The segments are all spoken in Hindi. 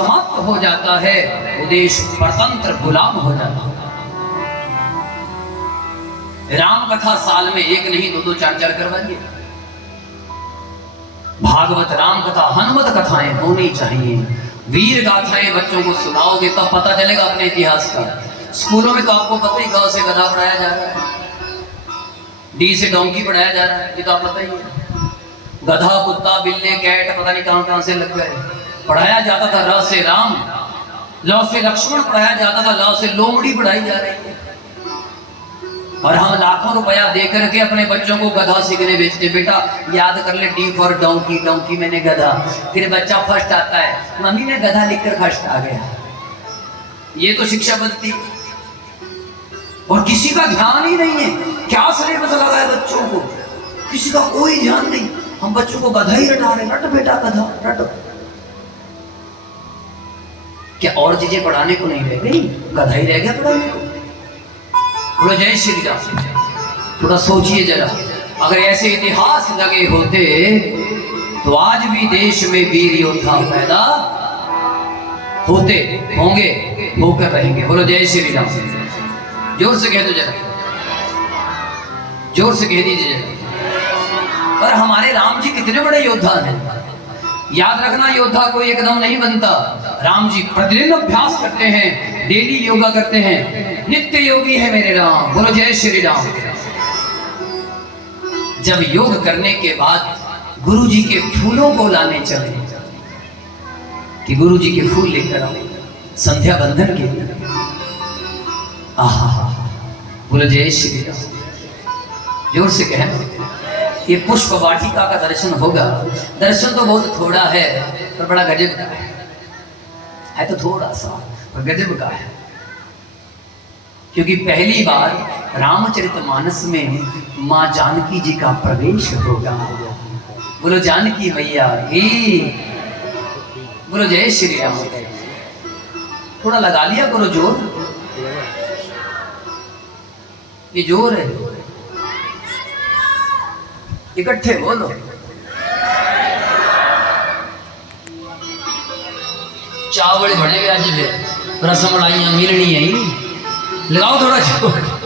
समाप्त हो जाता है, वो देश परतंत्र गुलाम हो जाता है। राम कथा साल में एक नहीं दो दो चार चार करवाइए। भागवत राम कथा हनुमत कथाएं होनी चाहिए। वीर गाथाएं बच्चों को सुनाओगे तब पता चलेगा अपने इतिहास का। स्कूलों में तो आपको पता ही, गांव से गधा पढ़ाया जा रहा है, डी से डोंकी पढ़ाया जा रहा है, ये तो आप पता ही है। गधा कुत्ता बिल्ले कैट पता नहीं कहां कहां से लग गए। पढ़ाया जाता था र से राम, ल से लक्ष्मण पढ़ाया जाता था, ल से लोमड़ी पढ़ाई जा रही है। और हम लाखों रुपया दे करके अपने बच्चों को गधा सीखने भेजते। बेटा याद कर ले डी फॉर डोंकी, डोंकी मैंने गधा। फिर बच्चा फर्स्ट आता है, मम्मी ने गधा लिखकर फर्स्ट आ गया। ये तो शिक्षा बनती। और किसी का ध्यान ही नहीं है, क्या सिलेबस लगा है बच्चों को, किसी का कोई ध्यान नहीं। हम बच्चों को गधा ही रटा रहे, रट बेटा गधा रट। क्या और चीजें पढ़ाने को नहीं रह गई, गधा ही रह गया पढ़ाने को। बोलो जय श्री राम। थोड़ा सोचिए जरा, अगर ऐसे इतिहास लगे होते तो आज भी देश में वीर योद्धा पैदा होते होंगे, होकर रहेंगे। बोलो जय श्री राम। जोर से कह दो जरा, जोर से कह दीजिए जरा। पर हमारे राम जी कितने बड़े योद्धा हैं। याद रखना, योद्धा कोई एकदम नहीं बनता। राम जी प्रतिदिन अभ्यास करते हैं, डेली योगा करते हैं, नित्य योगी है मेरे राम। बोलो जय श्री राम। जब योग करने के बाद गुरु जी के फूलों को लाने चले कि गुरु जी के फूल लेकर आओ संध्या बंधन के लिए। आहा, बोलो जय श्री राम। जोर से कहना, ये पुष्प वाटिका का दर्शन होगा। दर्शन तो बहुत थोड़ा है पर बड़ा गजब का है तो थोड़ा सा पर गजब का है। क्योंकि पहली बार रामचरितमानस में मां जानकी जी का प्रवेश होगा। बोलो जानकी मैया की, बोलो जय श्री राम। थोड़ा लगा लिया करो जोर, ये जोर है, इकट्ठे बोलो। चावल बने हुए आज फिर रसमलाइयां मिलनी है ही, लगाओ थोड़ा जोर।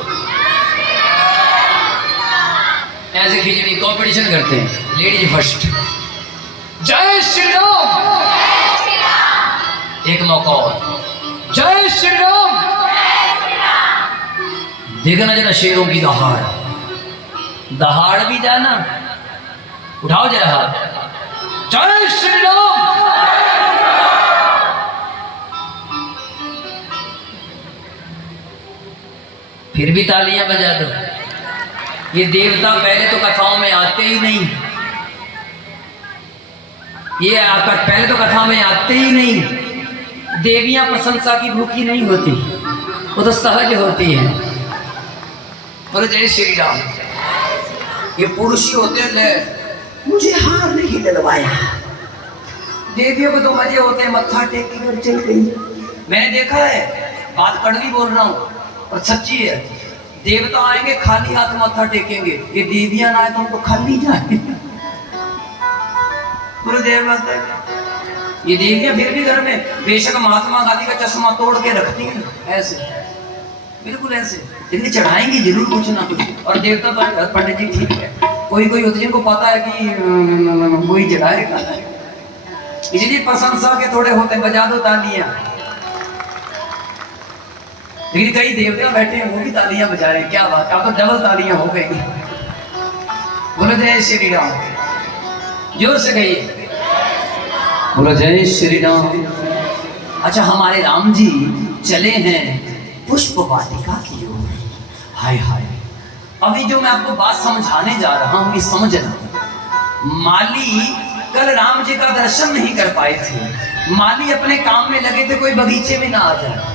ऐसे खिचड़ी कंपटीशन करते हैं, लेडीज फर्स्ट। जय श्री राम। एक मौका और, जय श्री राम। देखना जरा शेरों की दहाड़, दहाड़ भी जाना। उठाओ जरा हाथ, जय श्री राम। फिर भी तालियां बजा दो। ये देवता पहले तो कथाओं में आते ही नहीं, ये आकर पहले तो कथा में आते ही नहीं। देवियां प्रशंसा की भूखी नहीं होती, वो तो सहज होती है। बोलो जय श्री राम। ये पुरुष ही होते हैं, मुझे हार नहीं डलवाया। देवियों को तो मजे होते हैं, मत्था टेक के घर चल गई। मैंने देखा है, बात कड़वी बोल रहा हूँ और सच्ची है। देवता आएंगे खाली हाथ मत्था टेकेंगे, ये देवियां ना आए तो हमको खाली जाए। पूरे देव माता, ये देवियां फिर भी घर में बेशक महात्मा गांधी का चश्मा तोड़ के रखती हैं, ऐसे बिल्कुल ऐसे, लेकिन चढ़ाएंगी जरूर कुछ ना कुछ। और देवता तो पंडित जी ठीक है, कोई कोई होते जिनको पता है कि वही चढ़ाएगा, इसलिए प्रशंसा के थोड़े होते, बजा दो तालियां। लेकिन कई देवता बैठे हैं, वो भी तालियां बजा रहे हैं। क्या बात, अब तो डबल तालियां हो गई। बोलो जय श्री राम। जोर से कहिए, बोलो जय श्री राम। अच्छा, हमारे राम जी चले हैं पुष्प वाटिका की ओर। हाय हाय, अभी जो मैं आपको बात समझाने जा रहा हूं, ये समझना। माली कल राम जी का दर्शन नहीं कर पाए थे, माली अपने काम में लगे थे, कोई बगीचे में ना आ जाए।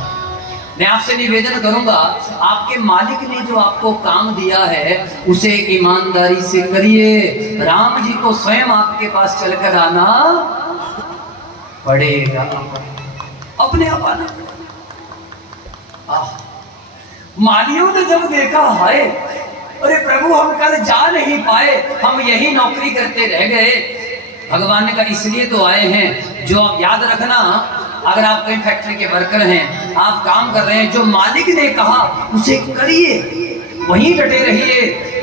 मैं आपसे निवेदन करूंगा, आपके मालिक ने जो आपको काम दिया है उसे ईमानदारी से करिए। राम जी को स्वयं आपके पास चलकर आना पड़ेगा, अपने आप आना। मालियों ने जब देखा, हाय अरे प्रभु हम कल जा नहीं पाए, हम यही नौकरी करते रह गए। भगवान ने कहा इसलिए तो आए हैं। जो आप याद रखना, अगर आप कहीं फैक्ट्री के वर्कर हैं, आप काम कर रहे हैं, जो मालिक ने कहा उसे करिए, वहीं डटे रहिए,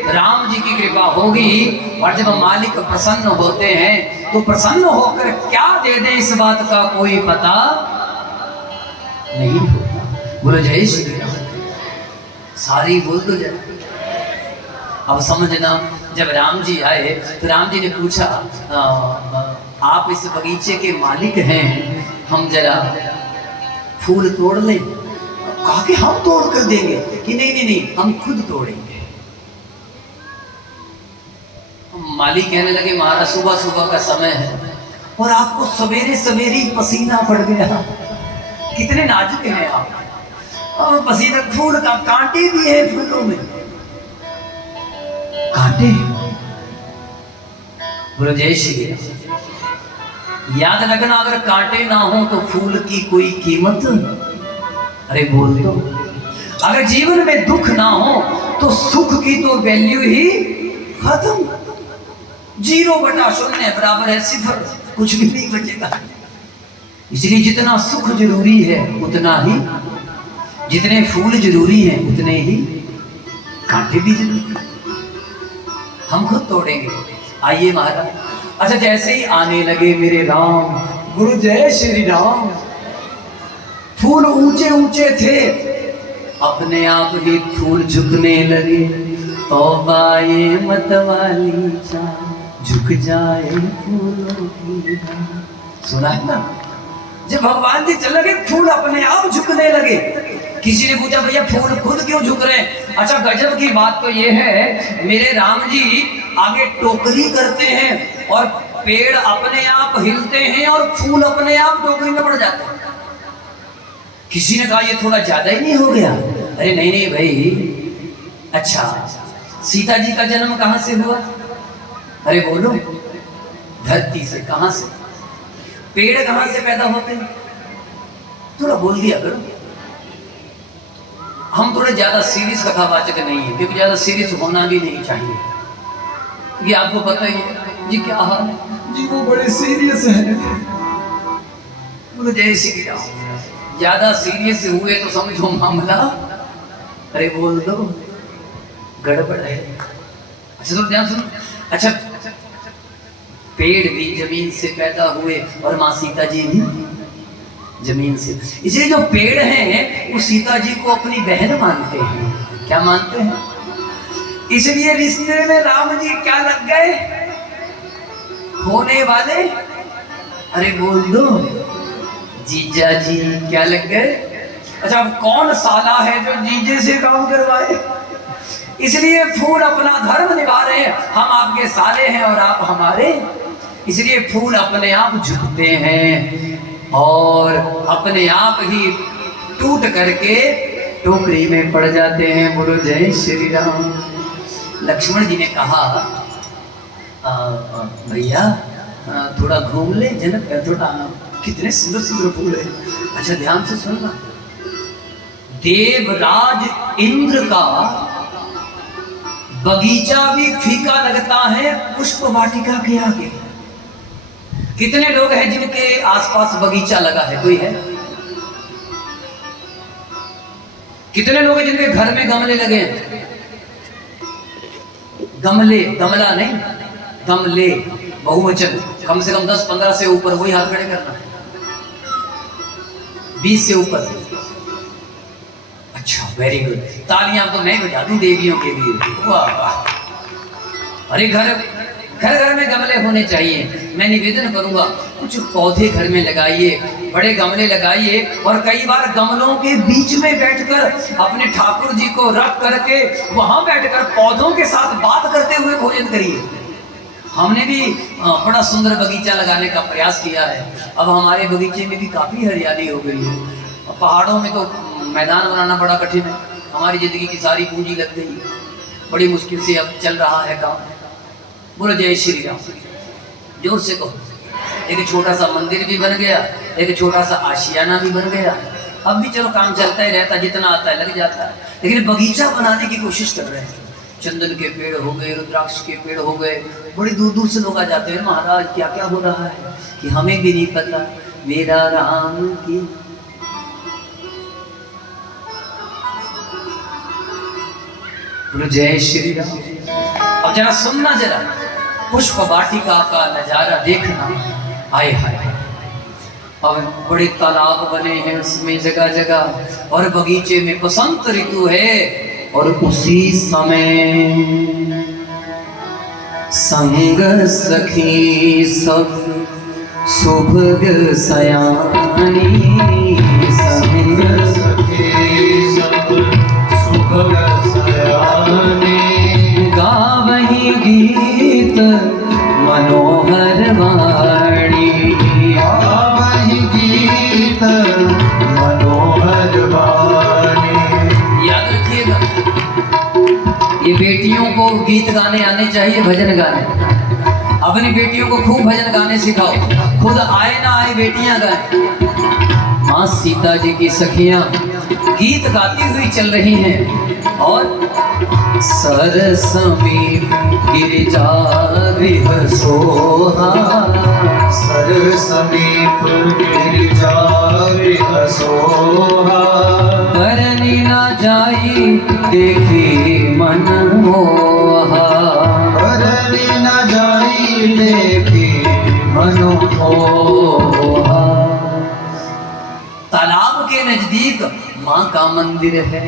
राम जी की कृपा होगी। और जब मालिक प्रसन्न होते हैं तो प्रसन्न होकर क्या दे दे इस बात का कोई पता नहीं होता। बोलो जय श्री राम। सारी बोल दो जरा। अब समझना, जब राम जी आए तो राम जी ने पूछा, आप इस बगीचे के मालिक हैं, हम जरा फूल तोड़ लें? कहा कि हम तोड़ कर देंगे। कि नहीं नहीं नहीं, हम खुद तोड़ेंगे। मालिक कहने लगे, महाराज सुबह सुबह का समय है और आपको सवेरे सवेरे पसीना पड़ गया, कितने नाजुक हैं आप, और पसीना, फूल का कांटे भी है, फूलों में कांटे। बोलो जय श्री राम। याद रखना, अगर कांटे ना हो तो फूल की कोई कीमत, अरे बोल दो। अगर जीवन में दुख ना हो तो सुख की तो वैल्यू ही खत्म। 0/0 बराबर है 0, कुछ भी नहीं बचेगा। इसलिए जितना सुख जरूरी है उतना ही, जितने फूल जरूरी हैं उतने ही कांटे भी जरूरी है। हम खुद तोड़ेंगे। आइए महाराज। अच्छा, जैसे ही आने लगे मेरे राम, गुरु जय श्री राम, फूल ऊंचे ऊंचे थे, अपने आप ही फूल झुकने लगे। तौबा ये मतवाली झुक जाए फूलों की। सुना है ना, जब भगवान जी चल लगे फूल अपने आप झुकने लगे। किसी ने पूछा, भैया फूल खुद क्यों झुक रहे हैं? अच्छा, गजब की बात तो ये है, मेरे राम जी आगे टोकरी करते हैं और पेड़ अपने आप हिलते हैं और फूल अपने आप टोकरी में पड़ जाते हैं। किसी ने कहा ये थोड़ा ज्यादा ही नहीं हो गया? अरे नहीं नहीं भाई। अच्छा, सीता जी का जन्म कहां से हुआ? अरे बोलो, धरती से। कहां से? पेड़ कहां से पैदा होते हैं? थोड़ा बोल दिया करो। हम थोड़े ज्यादा सीरियस कथावाचक नहीं है, क्योंकि ज्यादा सीरियस होना भी नहीं चाहिए। ये आपको पता ही है जी, क्या हाल है जी, वो बड़े सीरियस है। बोलो जय श्री राम। ज्यादा सीरियस हुए तो समझो मामला, अरे बोल दो, गड़बड़ है। अच्छा तो ध्यान सुनो। अच्छा, पेड़ भी जमीन से पैदा हुए और माँ सीता जी भी जमीन से। इसलिए जो पेड़ हैं वो सीता जी को अपनी बहन मानते हैं। क्या मानते हैं? इसलिए रिश्ते में राम जी क्या लग गए? होने वाले, अरे बोल दो, जीजा जी क्या लग गए? अच्छा, अब कौन साला है जो जीजे से काम करवाए? इसलिए फूल अपना धर्म निभा रहे हैं। हम आपके साले हैं और आप हमारे, इसलिए फूल अपने आप झुकते हैं और अपने आप ही टूट करके टोकरी में पड़ जाते हैं। बोलो जय श्री राम। लक्ष्मण जी ने कहा, भैया थोड़ा घूम ले, जनक थोड़ा, कितने सुंदर सुंदर फूल है। अच्छा ध्यान से सुनना, देवराज इंद्र का बगीचा भी फीका लगता है पुष्प वाटिका के आगे। कितने लोग हैं जिनके आसपास बगीचा लगा है? कोई है? कितने लोग हैं जिनके घर में गमले लगे हैं? गमले, गमला नहीं, गमले बहुवचन, कम से कम 10-15 से ऊपर, वही हाथ खड़े करना, 20 से ऊपर। अच्छा वेरी गुड, तालियां तो मैं बजा दूं देवियों के लिए। वाह वाह। अरे घर घर में गमले होने चाहिए। मैं निवेदन करूंगा, कुछ पौधे घर में लगाइए, बड़े गमले लगाइए, और कई बार गमलों के बीच में बैठकर अपने ठाकुर जी को रख करके वहां बैठकर पौधों के साथ बात करते हुए भोजन करिए। हमने भी बड़ा सुंदर बगीचा लगाने का प्रयास किया है। अब हमारे बगीचे में भी काफी हरियाली हो गई है। पहाड़ों में तो मैदान बनाना बड़ा कठिन है। हमारी जिंदगी की सारी पूंजी लग गई, बड़ी मुश्किल से अब चल रहा है काम। बोलो जय श्री राम, जोर से कहो। एक छोटा सा मंदिर भी बन गया, एक छोटा सा आशियाना भी बन गया। अब भी चलो काम चलता ही रहता, जितना आता है लग जाता है, लेकिन बगीचा बनाने की कोशिश कर रहे हैं। चंदन के पेड़ हो गए, रुद्राक्ष के पेड़ हो गए, बड़ी दूर दूर से लोग आ जाते हैं। महाराज क्या क्या हो रहा है कि हमें भी नहीं पता। मेरा राम की। बोलो जय श्री राम। अब जरा सुनना, जरा पुष्प वाटिका का नजारा देखना। आए हाय, अब बड़े तालाब बने हैं उसमें जगह जगह, और बगीचे में बसंत ऋतु है। और उसी समय संग सखी सब सुभग सयानी, संग सखी सब सुभग सयानी, गावहि गीत मनोहर वाणी, गावहि गीत मनोहर वाणी। याद रखिएगा, ये बेटियों को गीत गाने आने चाहिए, भजन गाने। अपनी बेटियों को खूब भजन गाने सिखाओ, खुद आए ना आए बेटियां गाएं। माँ सीता जी की सखियां गीत गाती हुई चल रही हैं, और सर समीप गिरिजा गृह सोहा, सर समीप गिरिजा गृह सोहा, करनी ना जाई देखी मन मोहा, करनी ना जाई देखी मन मोहा। तालाब के नजदीक माँ का मंदिर है,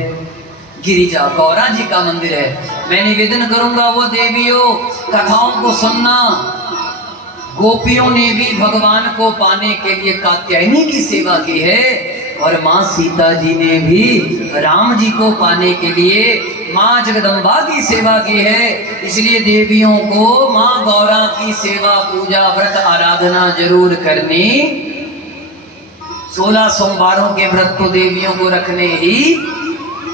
गिरिजा गौरा जी का मंदिर है। मैं निवेदन करूंगा वो देवियों, कथाओं को सुनना। गोपियों ने भी भगवान को पाने के लिए कात्यायनी की सेवा की है, और माँ सीता जी ने भी राम जी को पाने के लिए माँ जगदम्बा की सेवा की है। इसलिए देवियों को माँ गौरा की सेवा, पूजा, व्रत, आराधना जरूर करनी। 16 सोमवारों के व्रत तो देवियों को रखने ही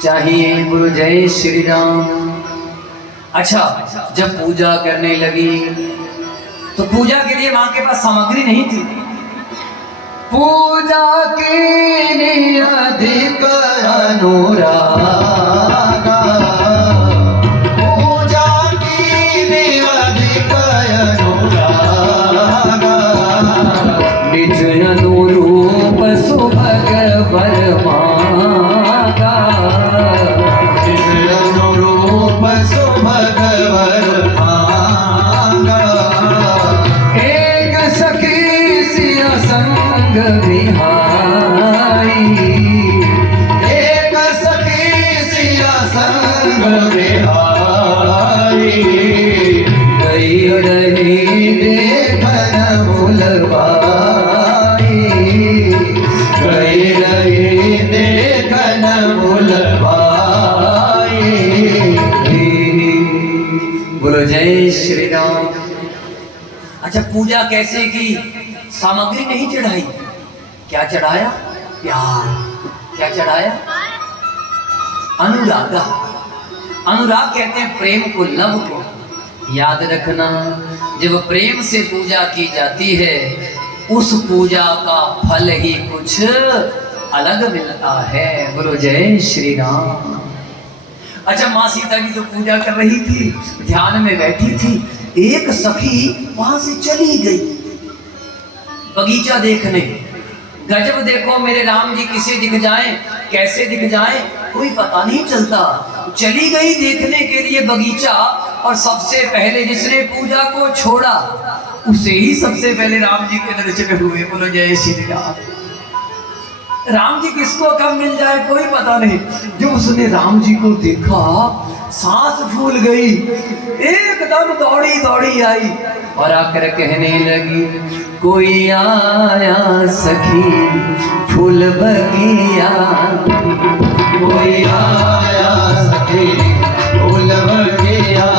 चाहिए। गुरु जय श्री राम। अच्छा, जब पूजा करने लगी तो पूजा के लिए माँ के पास सामग्री नहीं थी। पूजा की अधिक अनुराग, पूजा की अधिक अनुराग, निज अनुरूप सुभग वर मांगा, निज अनुरूप सुभग वर मांगा। एक सखी सिया संग बिहाई, एक सखी सिया संग बिहाई, गई रही देखन भुलवाई, गई रही देखन भुलवाई। बोलो जय श्री राम। अच्छा, पूजा कैसे की? सामग्री नहीं चढ़ाई, क्या चढ़ाया? प्यार। क्या चढ़ाया? अनुराग। अनुराग कहते हैं प्रेम को, लव को। याद रखना, जब प्रेम से पूजा की जाती है उस पूजा का फल ही कुछ अलग मिलता है। बोलो जय श्री राम। अच्छा, माँ सीता जी तो पूजा कर रही थी, ध्यान में बैठी थी। एक सखी वहां से चली गई बगीचा देखने। गजब देखो, मेरे राम जी किसे दिख जाएं, कैसे दिख जाएं, कोई पता नहीं चलता। चली गई देखने के लिए बगीचा, और सबसे पहले जिसने पूजा को छोड़ा उसे ही सबसे पहले राम जी के दर्शन हुए। बोलो जय श्री राम। राम जी किसको कब मिल जाए कोई पता नहीं। जो उसने राम जी को देखा, सांस फूल गई, एकदम दौड़ी दौड़ी आई और आकर कहने लगी, कोई आया सखी फूल बगिया, कोई आया सखी फूल बगिया,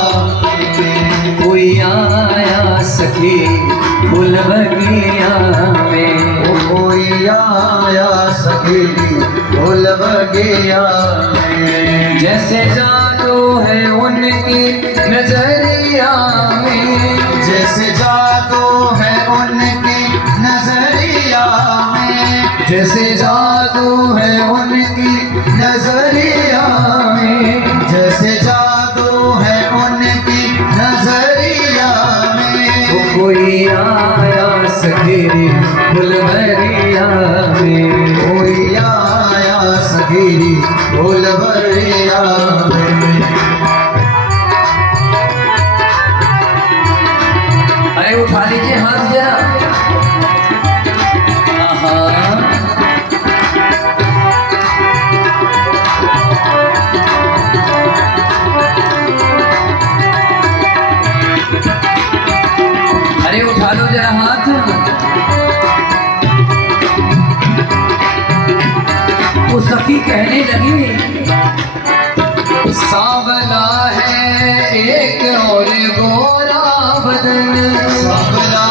कोई आया सखी फूल बगिया में, कोई आया सखी फूल बगिया में। जैसे जादू है उनकी नजरिया में, जैसे जादू है उनकी नजरिया में, जैसे जादू है उनकी नजरिया में, जैसे जादू है उनकी नजरिया में। कोई आया सखी फुलवरिया कोई आया सगेरी फुलवरिया में। अरे उठा लीजिए हाथ जरा। अरे उठा लो जरा हाथ। वो सखी कहने लगी सांवला है एक और गोरा बदन, सांवला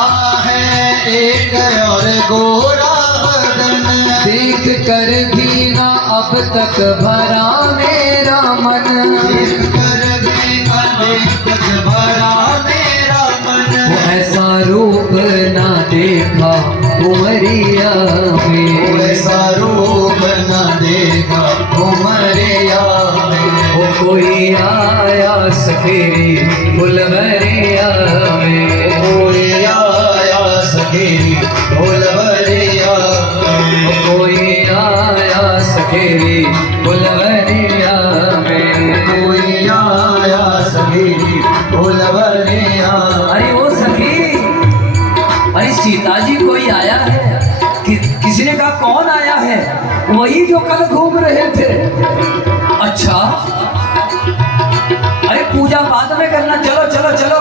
है एक और गोरा बदन, देख कर भी ना अब तक भरा मेरा मन, देख कर भी अभी तक भरा मेरा मन। वो ऐसा रूप ना देखा उमरिया में, ऐसा रूप न देखा उमरिया में। वो कोई आया सफेरी फुलवरिया में, कोई आया सगेरी फुलवरिया में। वो कोई आया सफेरी फुलवरिया में। कोई आया सगेरी फुलवरिया। अरे वो सखी, अरे सीता जी कोई आया है। किसी ने कहा कौन आया है? वही जो कल घूम रहे थे। अच्छा, अरे पूजा बाद में करना, चलो चलो चलो।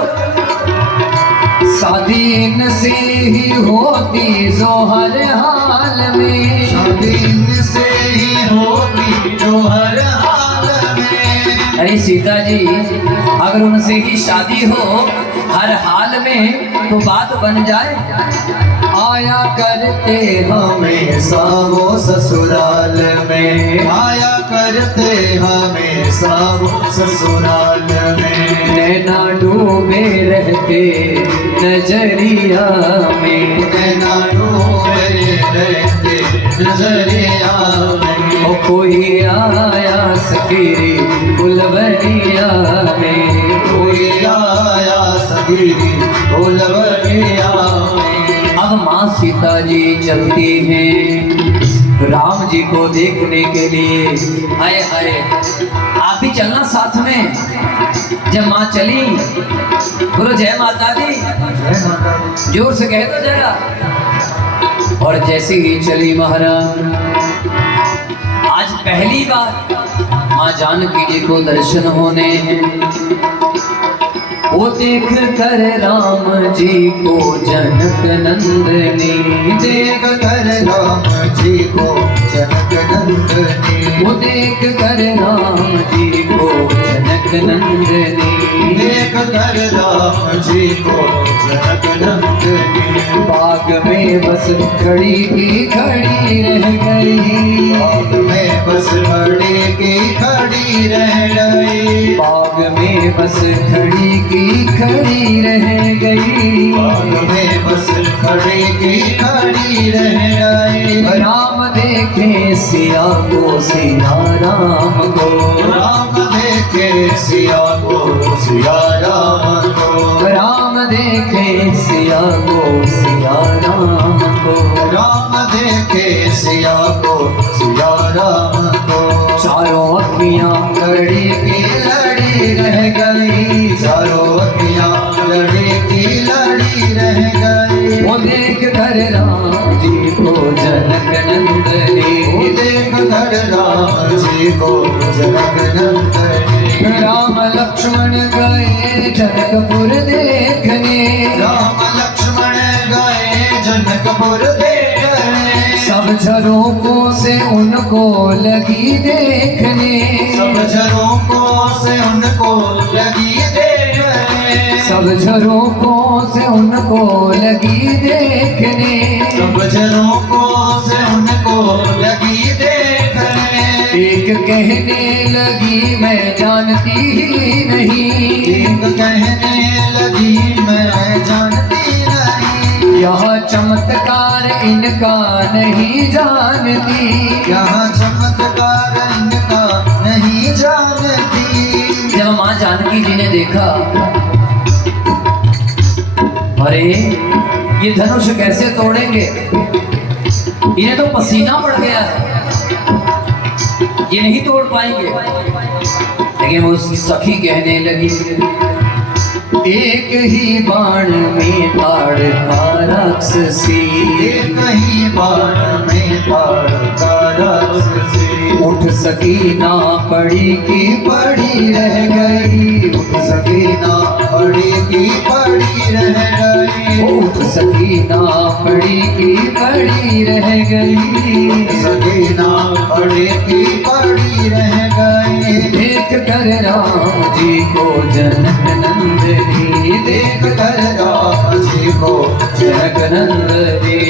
शादी इनसे ही होती जो हर हाल में, शादी इनसे ही होती जो हर हाल में। अरे सीता जी अगर उनसे ही शादी हो हर हाल में तो बात बन जाए। आया करते हमेशा वो ससुराल में, आया करते हमेशा वो ससुराल में। नैना डूबे रहते नजरिया में, नैना डूबे रहते नजरिया में। ओ कोई आया सफेरी फुलवरिया में, कोई आया सगेरी फुलवरिया में। अब माँ सीता जी चलती हैं राम जी को देखने के लिए। हाय हाय, आप भी चलना साथ में। जब माँ चली, बोलो जय माता दी, जोर से कह दो जरा। और जैसे ही चली महाराज, आज पहली बार माँ जानकी जी को दर्शन होने हैं। वो देख कर राम जी को जनक नंदनी, देख कर राम जी को जनक नंदनी। वो देख कर राम जी को जनक नंदनी, देख कर राम जी को जनक नंदनी। बाग में बस खड़ी की खड़ी रह गई, बाग में बस खड़ी की खड़ी रह गई। बाग में बस खड़ी की खड़ी रह गई, बाग में बस खड़ी की खड़ी रह गई। राम देखे सिया को सिया राम को, राम देखे सिया को सिया राम को। राम देखे सिया को सिया राम को, राम देखे सिया को सिया राम को। चारों अखियां लड़ी की लड़ी रह गई, चारों अखियां लड़ी की लड़ी रह गई। वो देख कर राम जी को जनक नंदनी, वो देख कर राम जी को जनक नंदनी। राम लक्ष्मण गए जनकपुर देखने, राम लक्ष्मण गए जनकपुर देखने। सब झरोकों से उनको लगी देखने, सब झरोकों से उनको लगी देखने। सब झरोकों से उनको लगी देखने, सब झरोकों से उनको लगी देखने। एक कहने लगी मैं जानती ही नहीं, एक कहने लगी मैं जानती नहीं। यह चमत्कार इनका नहीं जानती, यहाँ चमत्कार इनका नहीं जानती। जब माँ जानकी जी ने देखा, अरे ये धनुष कैसे तोड़ेंगे? इन्हें तो पसीना पड़ गया है, ये नहीं तोड़ पाएंगे। लेकिन वो सखी कहने लगी, एक ही बाण में ताड़का राक्षसी, एक ही बाण में ताड़का राक्षसी। उठ सकी ना पड़ी की पड़ी रह गई, उठ सकी ना पड़ी की पड़ी रह गई, उठ सकी ना पड़ी की पड़ी रह गई, उठ सकी ना पड़ी की पड़ी रह गई। देख कर राम जी को जनक नंदनी, देख कर राम जी को जनक नंदनी।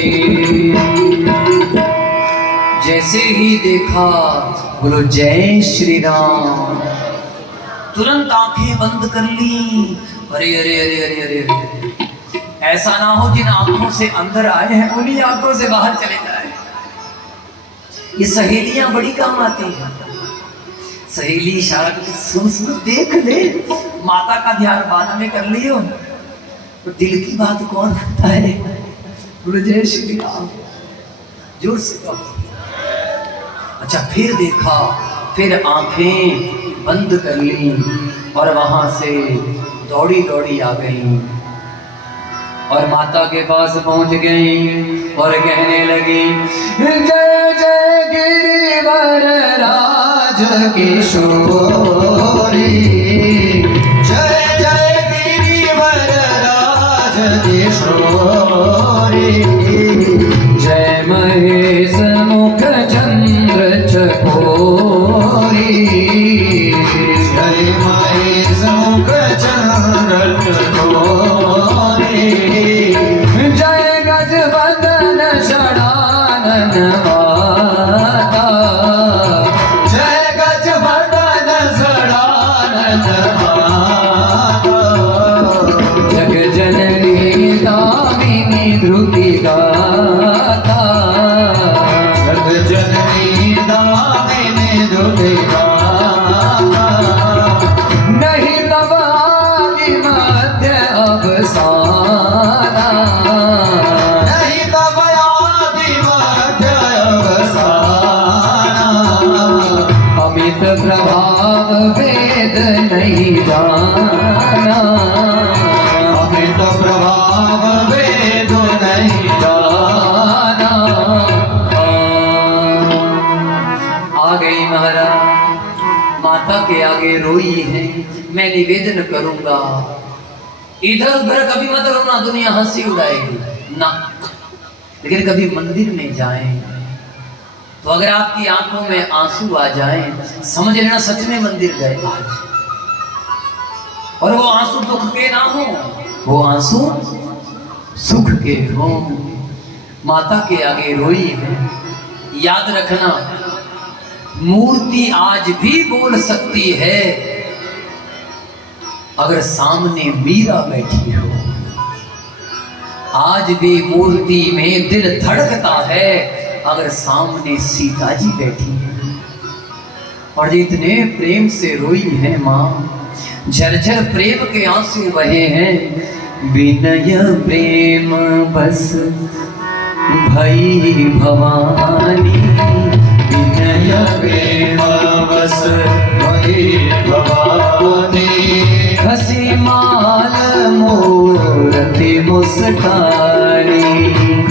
जैसे ही देखा, बोलो जय श्री राम, तुरंत आंखें बंद कर ली। अरे अरे अरे अरे अरे अरे, ऐसा ना हो जिन आंखों से अंदर आए हैं उन्हीं आंखों से बाहर चले जाए। ये सहेलियां बड़ी काम आती हैं। सहेली इशारा करके सुन सुन देख ले, माता का ध्यान बाद में कर लियो, तो दिल की बात कौन करता है। बोलो जय श्री राम, जोर से कहो। अच्छा, फिर देखा, फिर आंखें बंद कर ली और वहां से दौड़ी दौड़ी आ गई और माता के पास पहुंच गई और कहने लगी, जय जय गिरिवर राज किशोरी, जय जय गिरिवर राज किशोरी, जय महेश मुख चंद्र चकोरी, जय महेश मुख चंद्र चकोरी, जय गजबदन षडानन माता, जय गजबदन षडानन माता, जग जननी दामिनी ध्रुति गाता, जग जननी दामिनी ध्रुति गाता, नहीं तब आदि मध्य अवसाना, नहीं तब आदि मध्य अवसाना, अमित प्रभाव वेद नहीं जाना, अमित प्रभाव वेद नहीं जाना। आ गई महाराज, माता के आगे रोई है। मैं निवेदन करूंगा, इधर उधर कभी मत रोना, दुनिया हंसी उड़ाएगी ना। लेकिन कभी मंदिर में जाएं तो अगर आपकी आंखों में आंसू आ जाएं, समझ लेना सच में मंदिर गए आज। और वो आंसू दुख के ना हो, वो आंसू सुख के हो। माता के आगे रोई है। याद रखना, मूर्ति आज भी बोल सकती है अगर सामने मीरा बैठी हो। आज भी मूर्ति में दिल धड़कता है अगर सामने सीता जी बैठी है। और इतने प्रेम से रोई है माँ, झरझर प्रेम के आंसू बहे हैं। विनय प्रेम बस भई भवानी, विनय प्रेम बस भई भवानी, हसी माल मूर्ति मुस्कानी,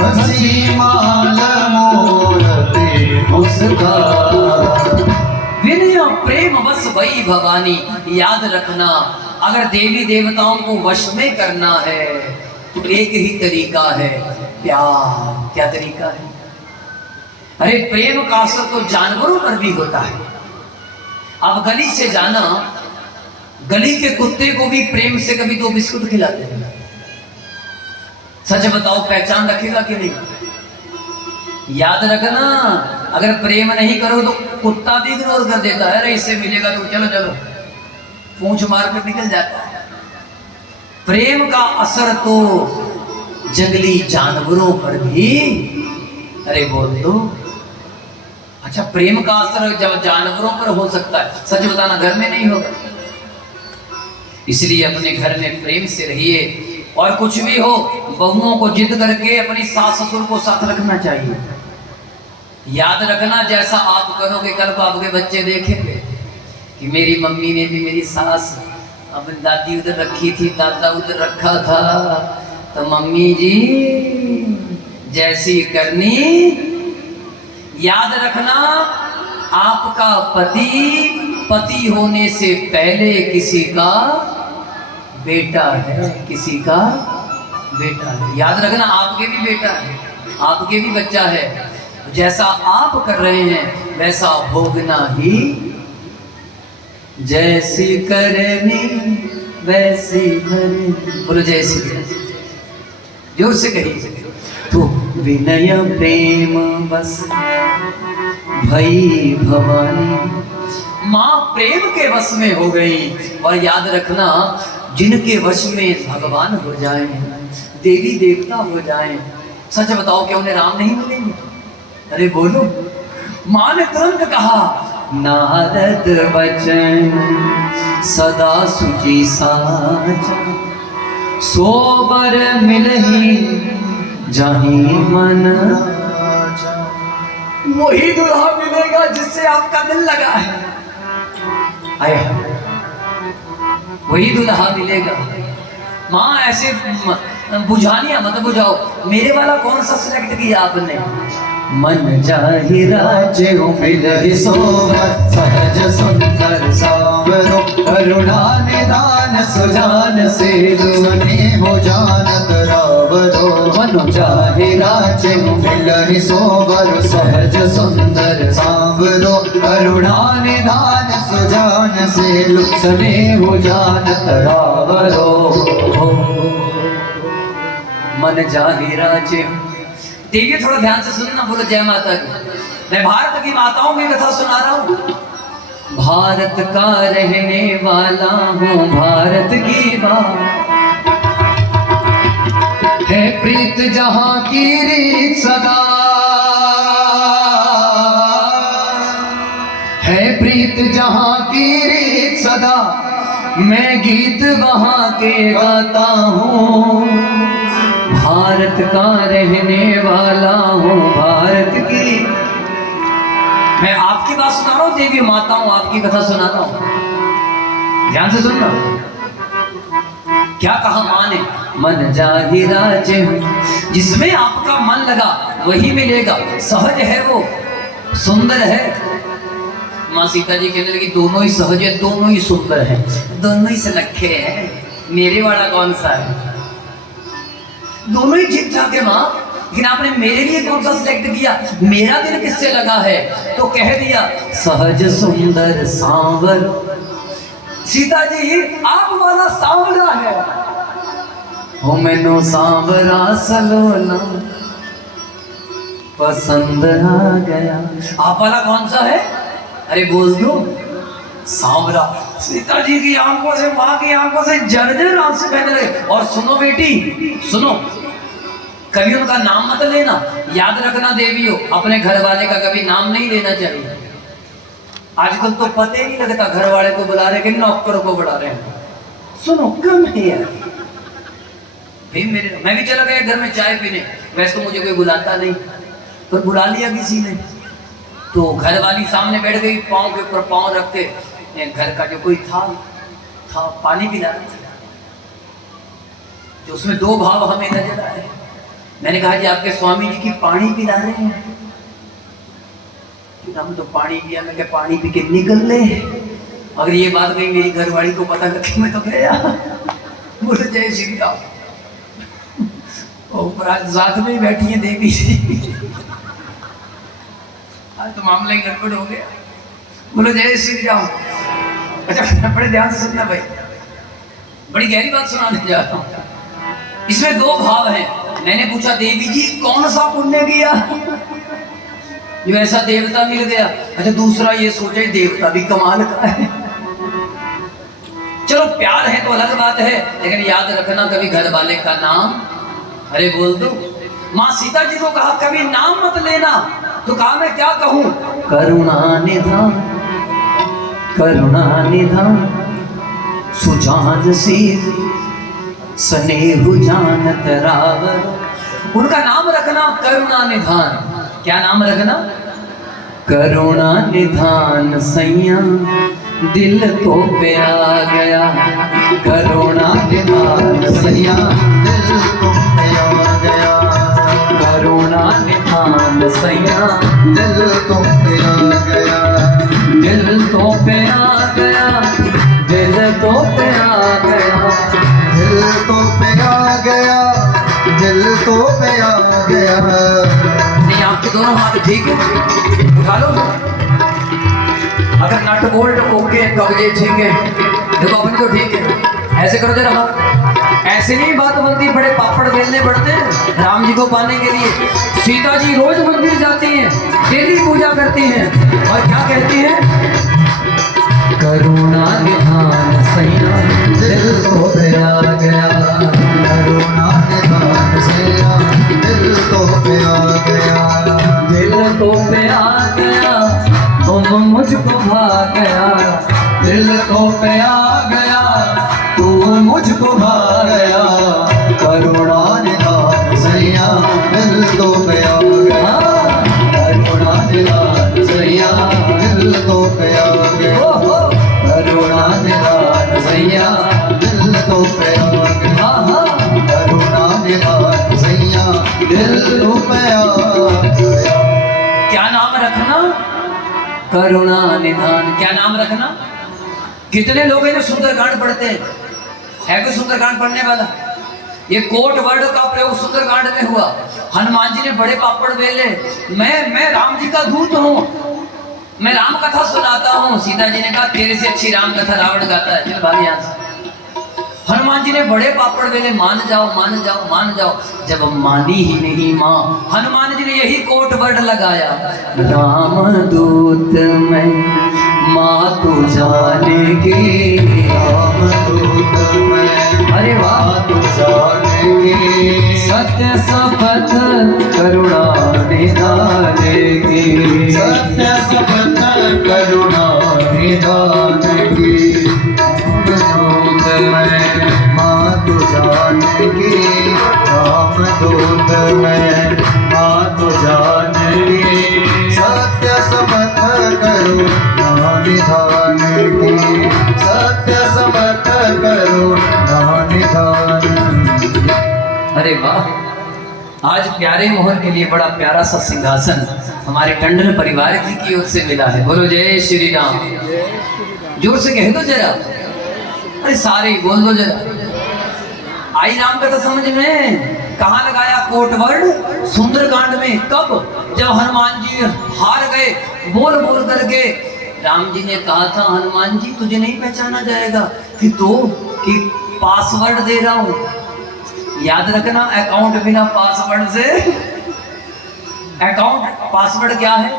हसी माल मूर्ति मुस्कान। विनय प्रेम बस भई भवानी। याद रखना, अगर देवी देवताओं को वश में करना है तो एक ही तरीका है, प्यार। क्या तरीका है? अरे प्रेम का असर तो जानवरों पर भी होता है। अब गली से जाना, गली के कुत्ते को भी प्रेम से कभी 2 बिस्कुट खिलाते हैं। सच बताओ, पहचान रखेगा कि नहीं? याद रखना, अगर प्रेम नहीं करो तो कुत्ता भी इग्नोर कर देता है। अरे इससे मिलेगा तो चलो चलो, पूंछ मार कर निकल जाता है। प्रेम का असर तो जंगली जानवरों पर भी, अरे बोल दो। अच्छा, प्रेम का असर जब जानवरों पर हो सकता है, सच बताना घर में नहीं होगा। इसलिए अपने घर में प्रेम से रहिए। और कुछ भी हो, बहुओं को जिद करके अपनी सास ससुर को साथ रखना चाहिए। याद रखना जैसा आप करोगे कल को आपके बच्चे देखेंगे कि मेरी मम्मी ने भी, मेरी सास अपनी दादी उधर रखी थी, दादा उधर रखा था, तो मम्मी जी जैसी करनी। याद रखना आपका पति होने से पहले किसी का बेटा है, किसी का बेटा है। याद रखना आपके भी बेटा है, आपके भी बच्चा है। जैसा आप कर रहे हैं वैसा भोगना ही। जैसी करनी वैसी भरनी। बोलो जय श्री राम, जोर से कहिए। तो विनय प्रेम बस भई भवानी, माँ प्रेम के वश में हो गई। और याद रखना जिनके वश में भगवान हो जाए, देवी देवता हो जाए, सच बताओ क्या उन्हें राम नहीं मिलेंगे? अरे बोलो। माँ ने तुरंत कहा नारद वचन सदा सुचि साचा, सोबर मिलहि जहीं मन। वही दूल्हा मिलेगा जिससे आपका दिल लगा है। आया वही दूल्हा मिलेगा। माँ ऐसे बुझानिया मत बुझाओ। मेरे वाला कौन सा सिलेक्ट किया आपने? मन जाहि राज्य मिलहि सोबर, सहज सुंदर सांवरो, करुणा निदान सुजान सेतु, स्नेहो जानत रावरो। मन जाहि राज्य मिलहि सोबर, सहज सुंदर सांवरो, करुणा निदान सुजान सेतु, स्नेहो जानत रावरो। मन जाहि राज्य। देखिए थोड़ा ध्यान से सुनना। बोलो जय माता की। मैं भारत की माताओं की कथा सुना रहा हूँ। भारत का रहने वाला हूँ, भारत की बात है, प्रीत जहाँ की रीत सदा है, प्रीत जहाँ की रीत सदा, मैं गीत वहाँ के गाता हूँ। भारत का रहने वाला हूँ, भारत की। मैं आपकी बात सुना रहा हूँ, देवी माताओं आपकी कथा सुना रहा हूँ। ध्यान से सुनना। क्या कहा माँ ने? मन जाहि राज्य, जिसमें आपका मन लगा वही मिलेगा। सहज है वो, सुंदर है। माँ सीता जी कहने लगी दोनों ही सहज है, दोनों ही सुंदर है, दोनों ही सनखे हैं, मेरे वाला कौन सा है? दोनों ही ठीक ठाक है माँ, लेकिन आपने मेरे लिए कौन सा सिलेक्ट किया? मेरा दिल किससे लगा है? तो कह दिया सहज सुंदर सांवर। सीता जी आप वाला सांवरा है, हो मैनू सांवरा सलोना पसंद आ गया। आप वाला कौन सा है? अरे बोल दो। सांवरा। सीता जी की आंखों से, माँ की आंखों से जर्जर आंसू बहने लगे। और सुनो बेटी सुनो, कभी उनका नाम मत लेना। याद रखना देवियों, अपने घर वाले का कभी नाम नहीं लेना चाहिए। आजकल तो पता ही नहीं लगता घर वाले को बुला रहे कि नौकर को बुला रहे हैं। सुनो कम है यार। भाई मैं भी चला गया घर में चाय पीने, वैसे तो मुझे कोई बुलाता नहीं, पर बुला लिया किसी ने। तो घर वाली सामने बैठ गई, पाँव के ऊपर पाँव रखते। घर का जो कोई था पानी पिला रहा था, जो उसमें दो भाव हमें नजर आए। मैंने कहा कि आपके स्वामी जी की पानी पिला रहे हैं। हम तो पानी पिया, मैं क्या पानी पी के निकल ले। अगर ये बात कहीं मेरी घरवाली को पता लगी मैं तो गया। बोले जय श्री राम। और साथ में बैठी है देवी जी। आज तो मामला ही गड़बड़ हो गया। बोलो जय श्री राम। अच्छा बड़े ध्यान से सुनना भाई, बड़ी गहरी बात सुनाने जा रहा हूँ। इसमें दो भाव हैं। मैंने पूछा देवी जी कौन सा पुण्य किया जो ऐसा देवता मिल गया? अच्छा दूसरा ये सोचे देवता भी कमाल का है। चलो प्यार है तो अलग बात है, लेकिन याद रखना कभी घर वाले का नाम, अरे बोल दो। माँ सीता जी को कहा कभी नाम मत लेना, तो कहा मैं क्या कहूं? करुणा निधान, करुणा निधान, सुजान शीर, स्नेहु जानत रावर। उनका नाम रखना करुणा निधान। क्या नाम रखना? करुणा निधान सैया दिल को पे आ गया, करुणा निधान सैया दिल को पे आ गया, करुणा निधान सैया दिल को पे आ गया, दिल तो पे आ गया, दिल तो पे आ गया, दिल तो पे आ गया, दिल तो पे आ गया। नहीं आपके दोनों हाथ ठीक है, उठा लो। अगर नट बोल्ट ओके कब्जे ठीक है, देखो अपन को ठीक है, ऐसे करो जरा हाथ। ऐसे नहीं बात बनती, बड़े पापड़ बेलने पड़ते हैं राम जी को पाने के लिए। सीता जी रोज मंदिर जाती हैं, डेली पूजा करती हैं और क्या कहती हैं? करुणा निधान सैया दिल को पे आ गया, करुणा निधान सैया दिल को पे आ गया, दिल तो पे आ गया, तुम मुझको भा गया, दिल को पे आ गया, तू मुझको भा गया, करुणा निधान सैया दिल को पे आ गया, करुणा निधान सैया दिल को पे आ गया, करुणा निधान सैया दिल को पे आ गया, करुणा निधान सैया दिल को पे आ गया। क्या नाम रखना? करुणा निधान। क्या नाम रखना? कितने लोग हैं जो सुंदरकांड पढ़ते हैं? है कोई सुंदरकांड पढ़ने वाला? ये कोट वर्ड का प्रयोग सुंदरकांड में हुआ। हनुमान जी ने बड़े पापड़ बेले, मैं राम जी का दूत हूँ, मैं राम कथा सुनाता हूँ। सीता जी ने कहा तेरे से अच्छी राम कथा रावण गाता है, चल भाग यहाँ से। हनुमान जी ने बड़े पापड़ बेले, मान जाओ मान जाओ मान जाओ। जब मानी ही नहीं माँ, हनुमान जी ने यही कोट वर्ड लगाया, राम दूत मैं माँ तू जानेगी, राम दूत मैं अरे वाह, तू जानेगी, सत्य शपथ करुणा निधानेगी, सत्य शपथ करुणा निधान की, राम दूत मैं माँ तू जानेगी, राम दूत मैं माँ तू जानेगी, सत्य शपथ करुणा निधान की, सत्य शपथ करुणा निधान। अरे वाह। आज प्यारे मोहन के लिए बड़ा प्यारा सा सिंहासन हमारे टंडन परिवार जी की ओर से मिला है। बोलो जय श्री राम। जोर से कह दो जरा, अरे सारे ही बोल दो जरा। आई राम कथा समझ में? कहाँ लगाया कोट वर्ड? सुंदरकांड में। कब? जब हनुमान जी हार गए, बोल बोल करके। राम जी ने कहा था हनुमान जी तुझे नहीं पहचाना जाएगा, कि पासवर्ड दे रहा हूं, याद रखना। अकाउंट बिना पासवर्ड से, अकाउंट पासवर्ड क्या है?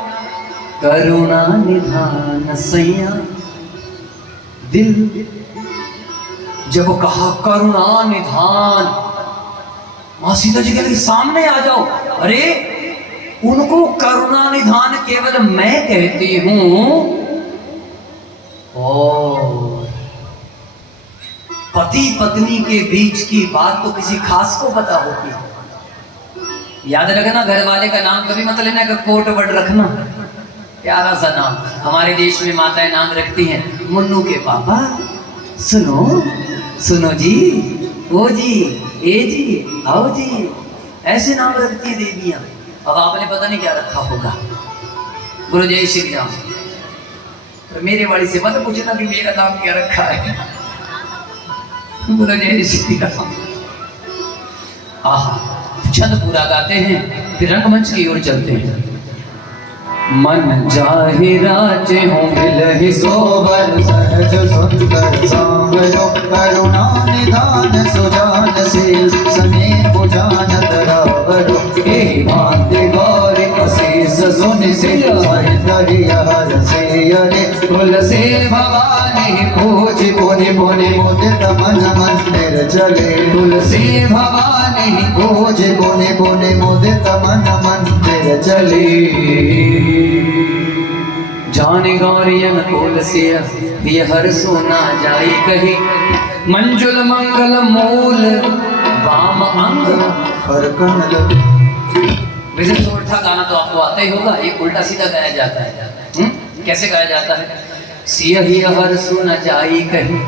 करुणा निधान सैया दिल। जब कहा करुणा निधान, मां सीता जी कहती सामने आ जाओ। अरे उनको करुणा निधान केवल मैं कहती हूं, और पति पत्नी के बीच की बात तो किसी खास को पता होती है। याद रखना, घर वाले का नाम कभी मत लेना कि कोट वर्ड रखना। प्यारा सा नाम हमारे देश में माताएं नाम रखती हैं। मुन्नू के पापा, सुनो सुनो जी, ओ जी, ए जी, आओ जी, ऐसे नाम रखती है देवियां। अब आपने पता नहीं क्या रखा होगा। बोलो जय श्री राम। तो मेरे वाली से मत पूछना कि मेरा नाम क्या रखा है। बोलो जय श्री राम। आहा, छंद पूरा गाते हैं, फिर रंगमंच की ओर चलते हैं। मन चाहे राजे हो मिलहि सोबर, सहज सुंदर सांवरो करुणा निधान सुजान शील सने बुझानत रावरो, एहि भांति गौर अशेष सुन से हर से अरे तुलसी भवानी पूज पुनि पुनि मुदित मन मंदिर चले, तुलसी भवानी पूज पुनि पुनि मुदित मन मंदिर चले। जाने गौरियन तुलसिया ये हर सोना जाई कही, मंजुल मंगल मूल वाम अंग हर कमल वैसे सोरठा गाना तो आपको आता ही होगा, ये उल्टा सीधा गाया जाता है। कैसे गाया जाता है? सियही हर सुन जाई कही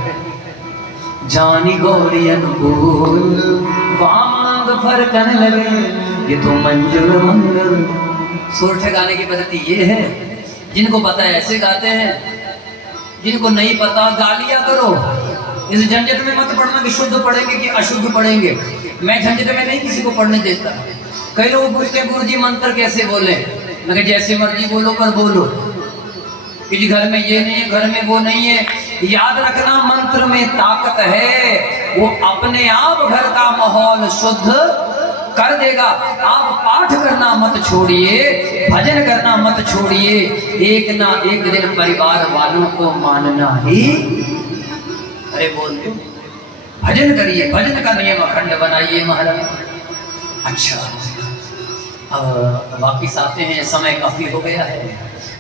जानी गौरी अनुकूल, वामांग फरकन लगे ये तो मंजुल मंगल। सोरठे गाने की पद्धति ये है, जिनको पता है ऐसे गाते हैं, जिनको नहीं पता गालियां करो। इस झंझट में मत पढ़ना कि शुद्ध पढ़ेंगे कि अशुद्ध पढ़ेंगे। मैं झंझट में नहीं किसी को पढ़ने देता। कई लोग पूछते हैं गुरुजी मंत्र कैसे बोले, मैं जैसे मर्जी बोलो पर बोलो, कि घर में ये नहीं है, घर में वो नहीं है। याद रखना मंत्र में ताकत है, वो अपने आप घर का माहौल शुद्ध कर देगा। आप पाठ करना मत छोड़िए, भजन करना मत छोड़िए, एक ना एक दिन परिवार वालों को मानना ही। अरे बोलते भजन करिए, भजन का नियम अखंड बनाइए महाराज। अच्छा अब वापिस आते हैं, समय काफी हो गया है,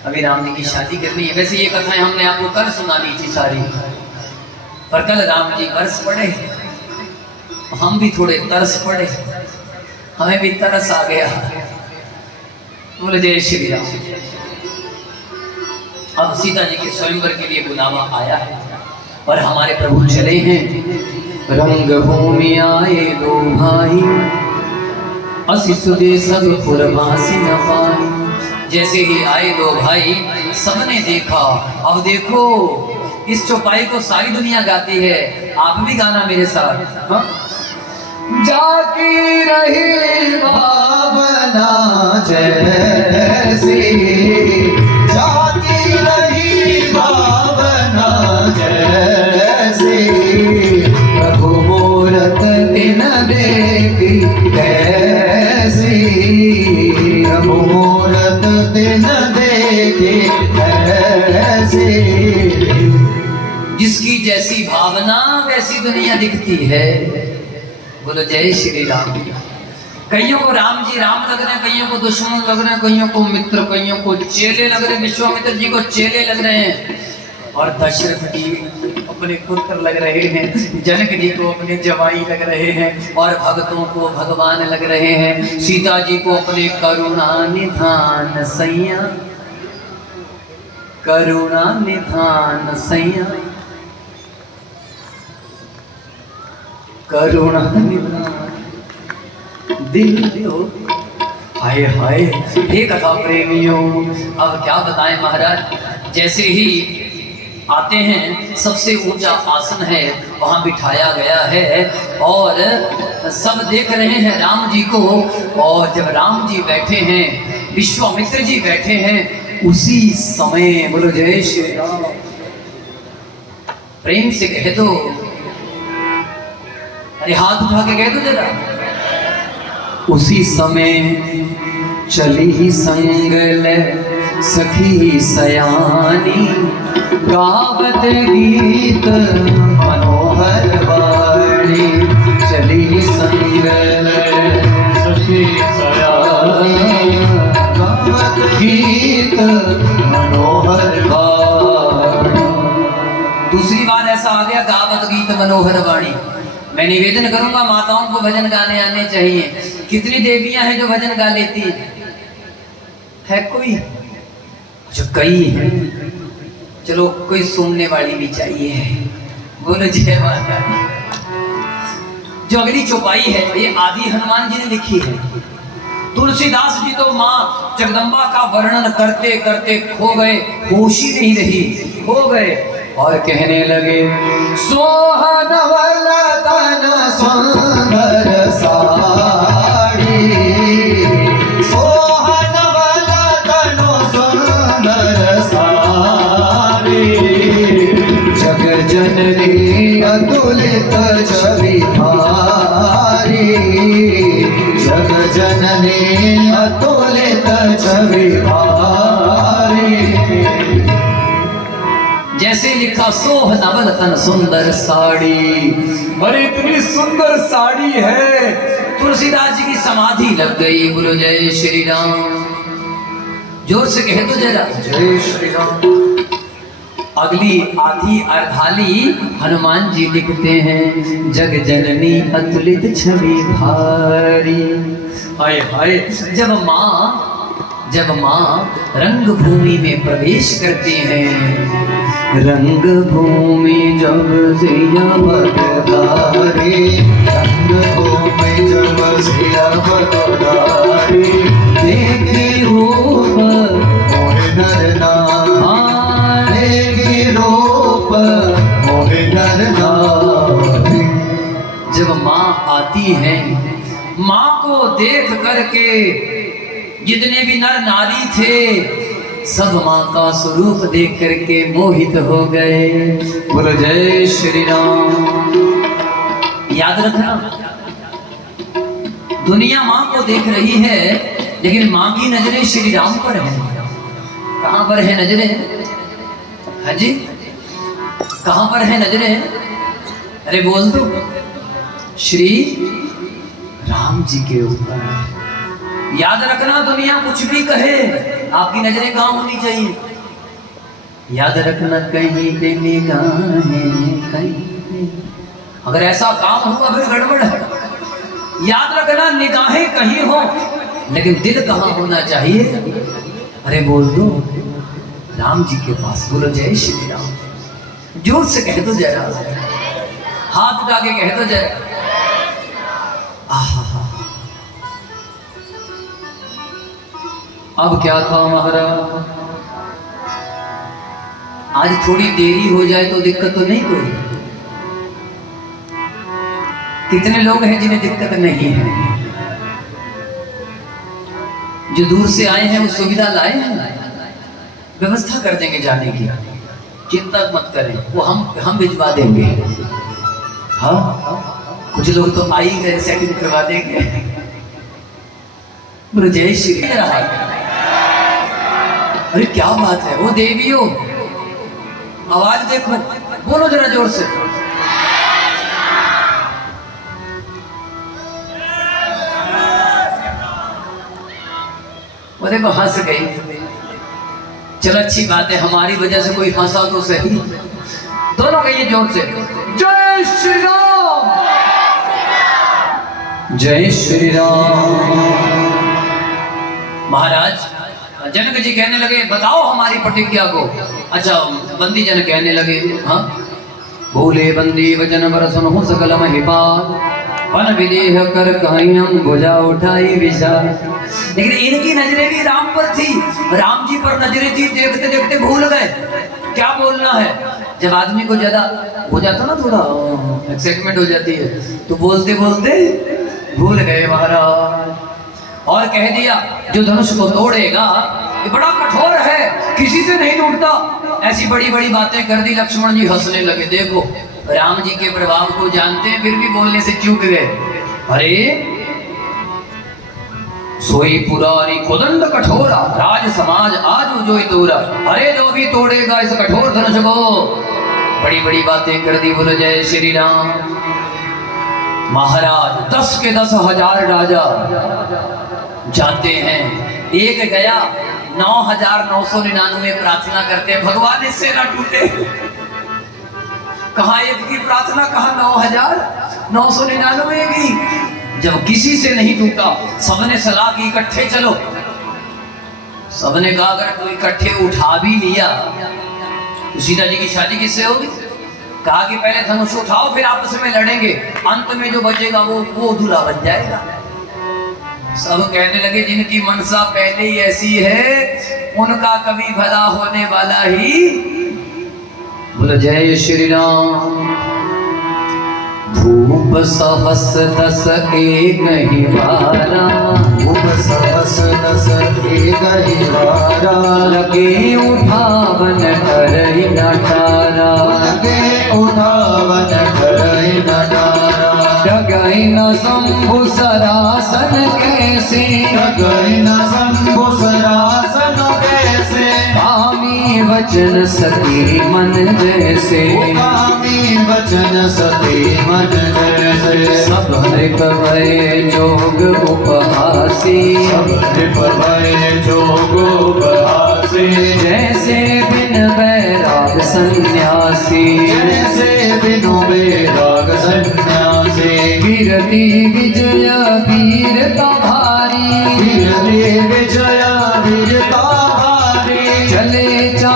अभी राम जी की शादी करनी है। वैसे ये कथाएं हमने आपको कल सुनानी थी सारी, पर कल राम जी बरस पड़े, हम भी थोड़े तरस पड़े, हमें भी तरस आ गया। बोले जय श्री राम। अब सीता जी के स्वयंवर के लिए बुलावा आया है और हमारे प्रभु चले हैं। रंग भूमि आए दो भाई, असि सुदे सब पुरवासी न पाई। जैसे ही आए दो भाई, सबने देखा। अब देखो इस चौपाई को सारी दुनिया गाती है, आप भी गाना मेरे साथ। हाँ? जाकी रही भावना जैसी, जाकी रही भावना जैसी, प्रभु मूरत दिन देखी कैसी, प्रभु मूरत दिन देखी कैसी। जिसकी जैसी भावना वैसी दुनिया दिखती है। बोलो जय श्री राम। कईयों को राम जी राम लग रहे हैं, कईयों को दुश्मन लग रहे हैं, कईयों को मित्र, कईयों को चेले लग रहे हैं। विश्वामित्र जी को चेले लग रहे हैं और दशरथ जी अपने पुत्र लग रहे हैं, जनक जी को अपने जवाई लग रहे हैं और भक्तों को भगवान लग रहे हैं। सीता जी को अपने करुणा निधान सैया, करुणा निधान सैया, करुणा निधान दिल दो। हाय हाय हे कथा प्रेमियों, अब क्या बताएं महाराज। जैसे ही आते हैं, सबसे ऊंचा आसन है वहां बिठाया गया है और सब देख रहे हैं राम जी को। और जब राम जी बैठे हैं, विश्वामित्र जी बैठे हैं, उसी समय बोलो जय श्री राम, प्रेम से कह दो, अरे हाथ उठा के कह दो जरा। उसी समय चली ही संग ले सखी सयानी, गावत गीत मनोहर वाणी। चली ही संग ले सखी सयानी, गावत गीत मनोहर वाणी। दूसरी बार ऐसा आ गया, गावत गीत मनोहर वाणी। मैं निवेदन करूंगा माताओं को भजन गाने आने चाहिए। कितनी देवियां हैं जो भजन गा लेती है कोई? जो कई है, चलो कोई सुनने वाली भी चाहिए। बोलो जय माता दी। जो अगली चौपाई है ये आदि हनुमान जी ने लिखी है। तुलसीदास जी तो माँ जगदम्बा का वर्णन करते करते खो गए, होश ही नहीं रही, खो गए और कहने लगे, सोहनवल तन सुंदर साड़ी, सोहनवल तन सुंदर साड़ी, जग जननी अतुलित छवि भारी, जग जननी अतुलित छवि भारी। जैसे लिखा सोह नवल तन सुंदर साड़ी, अरे इतनी सुंदर साड़ी है, तुलसीदास जी की समाधि लग गई। बोलो जय श्री राम, जोर से कह दो जरा जय श्री राम। अगली आधी अर्धाली हनुमान जी लिखते हैं, जग जननी अतुलित छवि भारी, हाय हाय जब माँ रंग भूमि में प्रवेश करती हैं, रंग भूमि जब सिया बगदारे, रंग भूमि जब सिया बगदारे, देगी रूप मोहे नर नारी, देगी रूप मोहे नर नारी। जब माँ आती है, माँ को देख करके जितने भी नर नारी थे सब माँ का स्वरूप देख करके मोहित हो गए। बोलो जय श्री राम। याद रखना, दुनिया माँ को देख रही है लेकिन माँ की नजरें श्री राम पर है। कहाँ पर है नजरें? हाँ जी, कहाँ पर है नजरें? अरे बोल दो, श्री राम जी के ऊपर। याद रखना, दुनिया कुछ भी कहे, आपकी नजरें कहाँ होनी चाहिए? याद रखना, कहीं पे निगाहें कहीं। अगर ऐसा काम हुआ फिर गड़बड़ है। याद रखना, निगाहें कहीं हो लेकिन दिल कहाँ होना चाहिए? अरे बोल दो, राम जी के पास। बोलो जय श्री राम। जोर से कह दो जय राम, हाथ उठा के कह दो जय। अब क्या था महाराज, आज थोड़ी देरी हो जाए तो दिक्कत तो नहीं कोई? कितने लोग हैं जिन्हें दिक्कत नहीं है? जो दूर से आए हैं वो सुविधा लाए हैं, व्यवस्था कर देंगे जाने की, चिंता मत करें, वो हम भिजवा देंगे। हाँ, कुछ लोग तो आ ही गए, सेटिंग करवा देंगे। बोलो जय श्री राम। अरे क्या बात है, वो देवियों आवाज देखो, बोलो जरा जोर से। वो देखो हंस गई। चलो अच्छी बात है, हमारी वजह से कोई हंसा तो सही। दोनों कहिए जोर से, जय श्री राम। जय श्री राम। महाराज जनक जी कहने लगे, बताओ हमारी प्रतिज्ञा को। अच्छा, बंदी जन कहने लगे, हाँ, भूले बंदी वचन पर सुनो सकल महिपाल, पन विदेह कर कहीं हम भुजा उठाई विशाल। लेकिन इनकी नजरें भी राम पर थी, राम जी पर नजरें थी, देखते देखते भूल गए क्या बोलना है। जब आदमी को ज्यादा हो जाता ना, थोड़ा एक्साइटमेंट हो जाती है, तो बोलते बोलते भूल गए महाराज। और कह दिया, जो धनुष को तोड़ेगा ये बड़ा कठोर है, किसी से नहीं टूटता। ऐसी बड़ी बड़ी बातें कर दी। लक्ष्मण जी हंसने लगे। देखो, राम जी के प्रभाव को जानते हैं फिर भी बोलने से चूक गए। अरे सोई पुरारी कुदंड कठोरा, राज समाज आज जो तोरा। अरे जो भी तोड़ेगा इस कठोर धनुष को, बड़ी बड़ी बातें कर दी। बोलो जय श्री राम। महाराज 10 के 10,000 राजा जाते हैं, एक गया 9,999 प्रार्थना करते हैं, भगवान इससे ना टूटे। कहा एक की प्रार्थना, कहा 9,999 की। जब किसी से नहीं टूटा, सबने सलाह की इकट्ठे चलो। सबने कहा अगर कोई इकट्ठे उठा भी लिया तो सीता जी की शादी किससे होगी? कहा कि पहले धनुष उठाओ फिर आपस में लड़ेंगे, अंत में जो बचेगा वो दूल्हा बन जाएगा। सब कहने लगे जिनकी मनसा पहले ही ऐसी है उनका कभी भला होने वाला ही। बोलो जय श्री राम। भूप सहस 10 एक ही बारा, भूप सहस 10 एक ही बारा, लगे उठावन करहि नटारा, लगे उठावन करहि नटारा। डगहि न शंभु सरासन कैसे, डगहि न शंभु सरासन कैसे। कामी वचन सती मन जैसे, कामी वचन सती मन जैसे। सब नृप भय जोग उपहासी, सब नृप भय जोग उपहासी। जैसे बिन बैराग सन्यासी, जैसे बिनु बैराग सन्यासी। कीर्ति विजय वीरता भारी,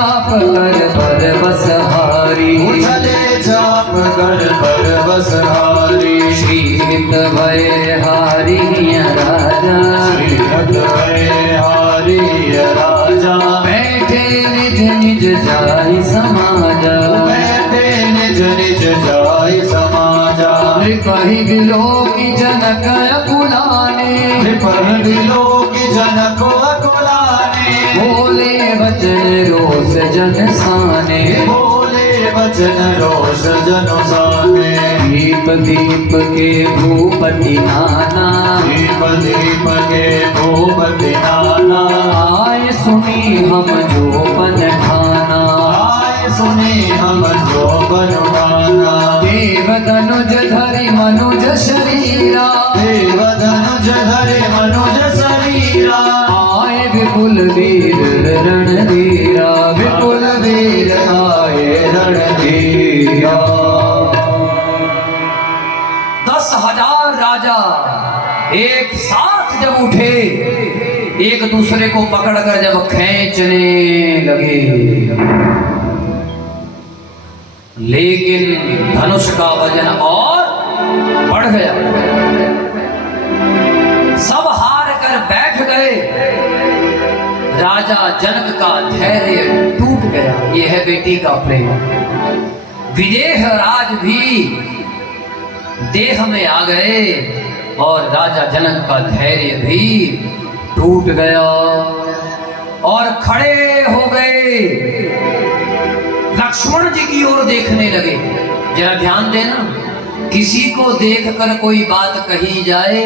चाप कर पर बसहारी, उछले चाप कर पर बसहारी। श्रीहित भय हारी राजा, श्रीहत भय हारी राजा। बैठे निज निज जाहि समाजा, बैठे निज निज जाय समाजा। नृपहि बिलोकि जनक अकुलाने, नृपहि बिलोकि जनक अकुलाने। बोले वचन रोष जन साने, बोले वचन रोष जन साने। दीप दीप के भूपति नाना, दीप दीप के भूपति नाना। आय सुनी हम जो पन ठाना, आय सुनी हम जो बनुठाना। देव धनुज धरि मनुज शरीरा, देव धनुज धरे मनुज शरीरा। आए विपुल वीर रणधीरा, विपुल वीर आए रणधीरा। 10,000 राजा एक साथ जब उठे, एक दूसरे को पकड़कर जब खींचने लगे, लेकिन धनुष का वजन और बढ़ गया। सब हार कर बैठ गए। राजा जनक का धैर्य टूट गया। यह है बेटी का प्रेम। विदेह राज भी देह में आ गए और राजा जनक का धैर्य भी टूट गया और खड़े हो गए। लक्ष्मण जी की ओर देखने लगे। जरा ध्यान देना, किसी को देखकर कोई बात कही जाए,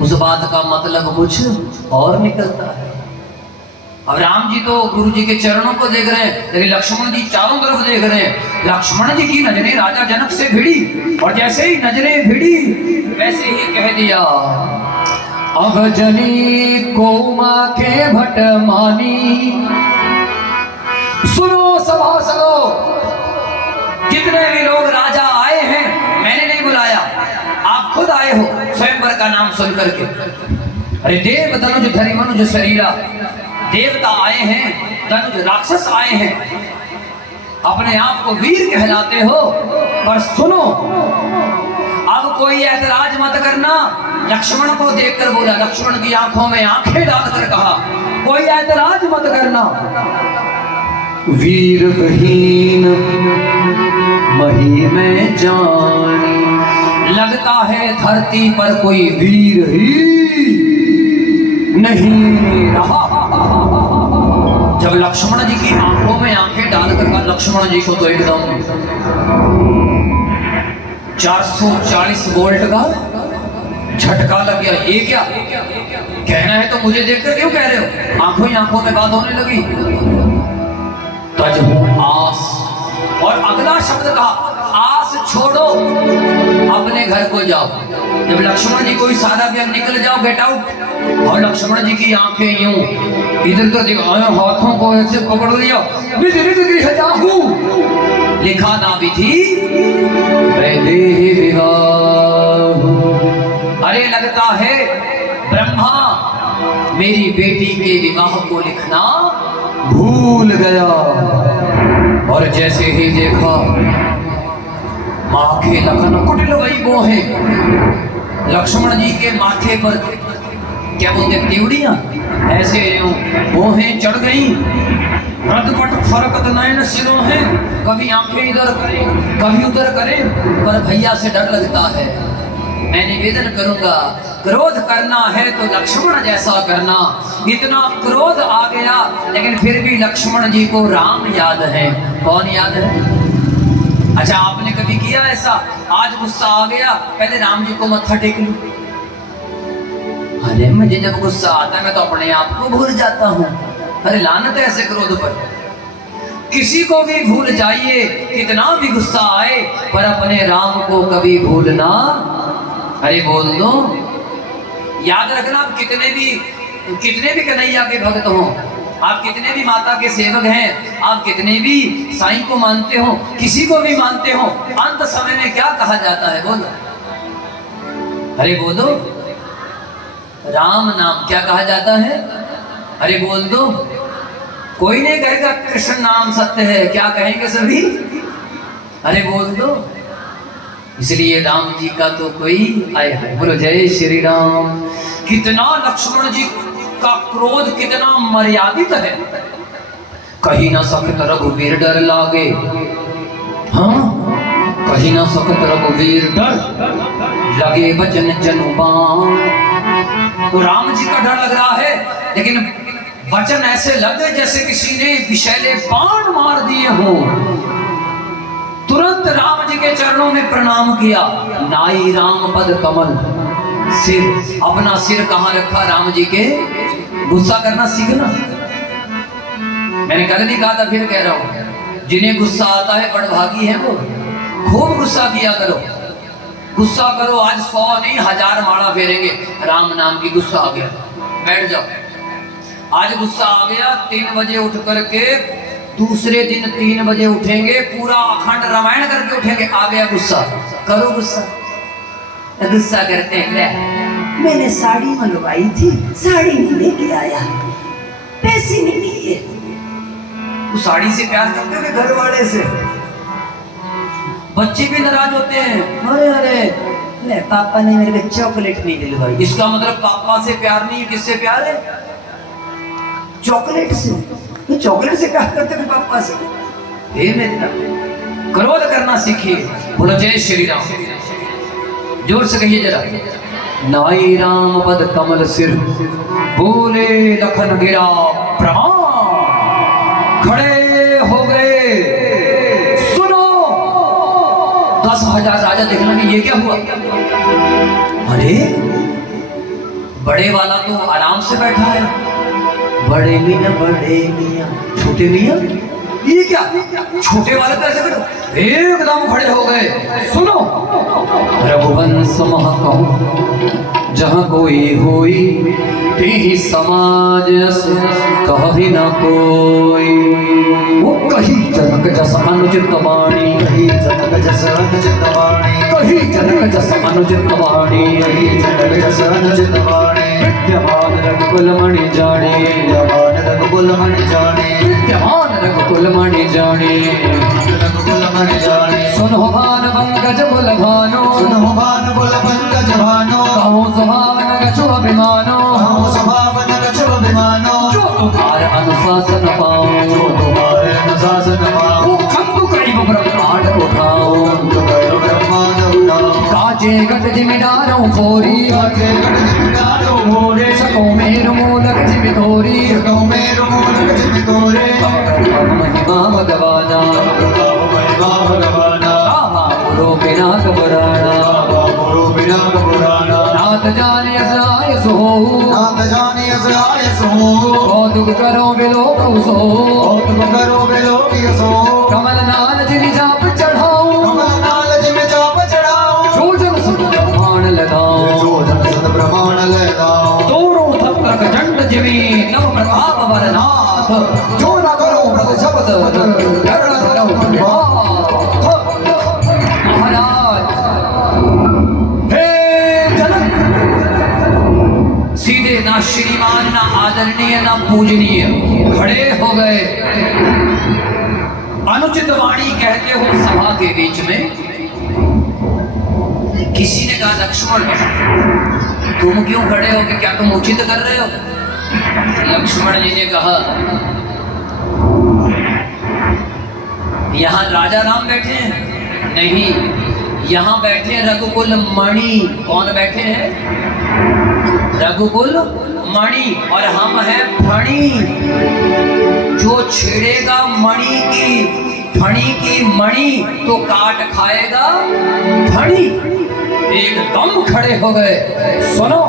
उस बात का मतलब कुछ और निकलता है। अब राम जी तो गुरु जी के चरणों को देख रहे हैं, लेकिन लक्ष्मण जी चारों तरफ देख रहे हैं। लक्ष्मण जी की नजरें राजा जनक से भिड़ी और जैसे ही नजरें भिड़ी वैसे ही कह दिया, अब जनी को माँ के भट मानी। सुनो सभासदों, जितने भी लोग राजा आए हैं, मैंने नहीं बुलाया, आप खुद आए हो स्वयंवर का नाम सुन करके। अरे देव धनुज धरि मनुज शरीरा, देवता आए हैं, धनुज राक्षस आए हैं, अपने आप को वीर कहलाते हो। पर सुनो, अब कोई ऐतराज मत करना। लक्ष्मण को देखकर बोला, लक्ष्मण की आंखों में आंखें डालकर कहा, कोई ऐतराज मत करना। वीरहीन मही में जानी, लगता है धरती पर कोई वीर ही नहीं रहा। जब लक्ष्मण जी की आंखों में आंखें डालकर कहा, लक्ष्मण जी को तो एकदम 440 वोल्ट का झटका लग गया। ये क्या कहना है? तो मुझे देखकर क्यों कह रहे हो? आंखों ही आंखों में बात होने लगी। तज हूं आस, और अगला शब्द कहा, आस छोड़ो, अपने घर को जाओ। जब लक्ष्मण जी को इशारा किया, निकल जाओ, गेट आउट। और लक्ष्मण जी की आंखें यूं इधर तो दिखाए, हाथों को ऐसे पकड़ लिया, विधि विधि गृह जाहू, लिखा ना विधि वैदेही विवाह। अरे लगता है ब्रह्मा मेरी बेटी के विवाह को लिखना भूल गया। और जैसे ही देखा, माँ के लखन कुटिल वही बोहे, लक्ष्मण जी के माथे पर क्या बोलते त्रिवड़ियां ऐसे बोहें चढ़ गई। रदपट फरकत नयन सिरों हैं, कभी आंखें इधर करें कभी उधर करें, पर भैया से डर लगता है। मैं निवेदन करूंगा, क्रोध करना है तो लक्ष्मण जैसा करना। इतना क्रोध आ गया, लेकिन फिर भी लक्ष्मण जी को राम याद है। कौन याद है? अच्छा, आपने कभी किया ऐसा? आज गुस्सा आ गया, पहले राम जी को मत्था टेक लूं। अरे मुझे जब गुस्सा आता है मैं तो अपने आप को भूल जाता हूँ। अरे लानत है ऐसे क्रोध पर। किसी को भी भूल जाइए, कितना भी गुस्सा आए, पर अपने राम को कभी भूलना। अरे बोल दो, याद रखना, आप कितने भी कन्हैया के भक्त हो, आप कितने भी माता के सेवक हैं, आप कितने भी साईं को मानते हो, किसी को भी मानते हो, अंत समय में क्या कहा जाता है? बोलो, अरे बोलो, राम नाम क्या कहा जाता है? अरे बोल दो, कोई नहीं कहेगा कृष्ण नाम सत्य है, क्या कहेंगे सभी? अरे बोल दो। इसलिए राम जी का तो कोई आए है। बोलो जय श्री राम। कितना लक्ष्मण जी का क्रोध कितना मर्यादित है। कहीं ना सकत रघुवीर डर लागे, हाँ कहीं ना सकत रघुवीर डर लगे बचन जनुबान। तो राम जी का डर लग रहा है, लेकिन वचन ऐसे लगे जैसे किसी ने विषैले बाण मार दिए हों। तुरंत राम जी के चरणों में प्रणाम किया। नाई राम पद कमल, सिर, अपना सिर कहां रखा राम जी के। गुस्सा करना सीखना। मैंने कल नहीं कहा था, फिर कह रहा हूं, जिन्हें गुस्सा आता है बड़भागी है वो। खूब गुस्सा किया करो, गुस्सा करो। आज 100 नहीं 1000 माला फेरेंगे राम नाम की। गुस्सा आ गया बैठ जाओ। आज गुस्सा आ गया, 3 बजे उठ करके दूसरे दिन 3 बजे उठेंगे, पूरा अखंड रामायण करके उठेंगे। आ गया गुस्सा, करो गुस्सा। गुस्सा करते हैं, मैंने साड़ी मंगवाई थी, साड़ी नहीं लेके आया, पैसे नहीं दिए। तो साड़ी से प्यार करते हो घर वाले से? बच्चे भी नाराज होते हैं, अरे अरे ले पापा ने मेरे को चॉकलेट नहीं दिलवाई। इसका मतलब पापा से प्यार नहीं है, किससे प्यार है? चॉकलेट से। ये चॉकलेट से प्यार करते हैं पापा से। हे मेरा क्रोध करना सीखिए। बोलो जय श्री राम, जोर से कहिए जरा। नाई राम पद कमल सिर, बोले लखन गिरा प्रमाण। खड़े हो गए, सुनो 10,000 राजा देखने में। ये क्या हुआ? अरे बड़े वाला तो आराम से बैठा है। बड़े मियां छोटे मियां, ये क्या? छोटे वाले तो ऐसे खड़े एकदम खड़े हो गए। सुनो, रघुवंश महकहूं जहाँ कोई होई, तेहि समाज कहि न कोई। वो कही जनक जस अनुचित वाणी, कही जनक जस अनुचित वाणी, कही जनक जस अनुचित वाणी, कही जनक जस अनुचित वाणी। विद्यमान रघुकुल मणि जाने, विद्यमान रघुकुल मणि जाने, विद्यमान रघुकुल मणि जाने, रघुकुल मणि जाने। सुनो भान पंकज बुल भानो, सुनो भान बुल पंकज भानो। कहो सुभावन गछु अभिमानो, कहो सुभावन गछु अभिमानो। जो तुम्हारे अनुशासन पाओ, जो तुम्हारे अनुशासन पाओ। वो खंडु करीब ब्रह्मांड उठाओ, ब्रह्मांड उठाओ। काजे गट जिमिदारो फोरी, काजे गट जिमिदारो फोरी। सको मेरु मूलक जिमि तोरी, सको मेरु मूलक जिमि तोरी। महिमा भगवाना, महिमा भगवाना। पुरो बिना घबराना, पुरो बिना घबराना। नाथ जाने असहाय सो, नाथ जाने असहाय सो। कौतुक करो बिलोक सो, कौतुक करो बिलोक सो। कमल नाल जिमि जाप चढ़ाओ, कमल नाल जिमि जाप चढ़ाओ। जो जन सद ब्रह्मांड लगाओ, जो जन सद ब्रह्मांड लगाओ। तोरो थपक चंड जिमि नव प्रताप वरनाथ। जो न करो प्रभु शब्द करण करो महाराज। हे जनक, सीधे ना श्रीमान, ना आदरणीय, ना पूजनीय खड़े हो गए। अनुचित वाणी कहते हो सभा के बीच में। किसी ने कहा लक्ष्मण तुम क्यों खड़े हो, कि क्या तुम उचित कर रहे हो? लक्ष्मण जी ने कहा यहाँ राजा राम बैठे हैं? नहीं, यहाँ बैठे रघुकुल मणि। कौन बैठे हैं? रघुकुल मणि। और हम हैं फणी। जो छेड़ेगा मणि की, फणी की मणि, तो काट खाएगा फणी। एकदम खड़े हो गए। सुनो,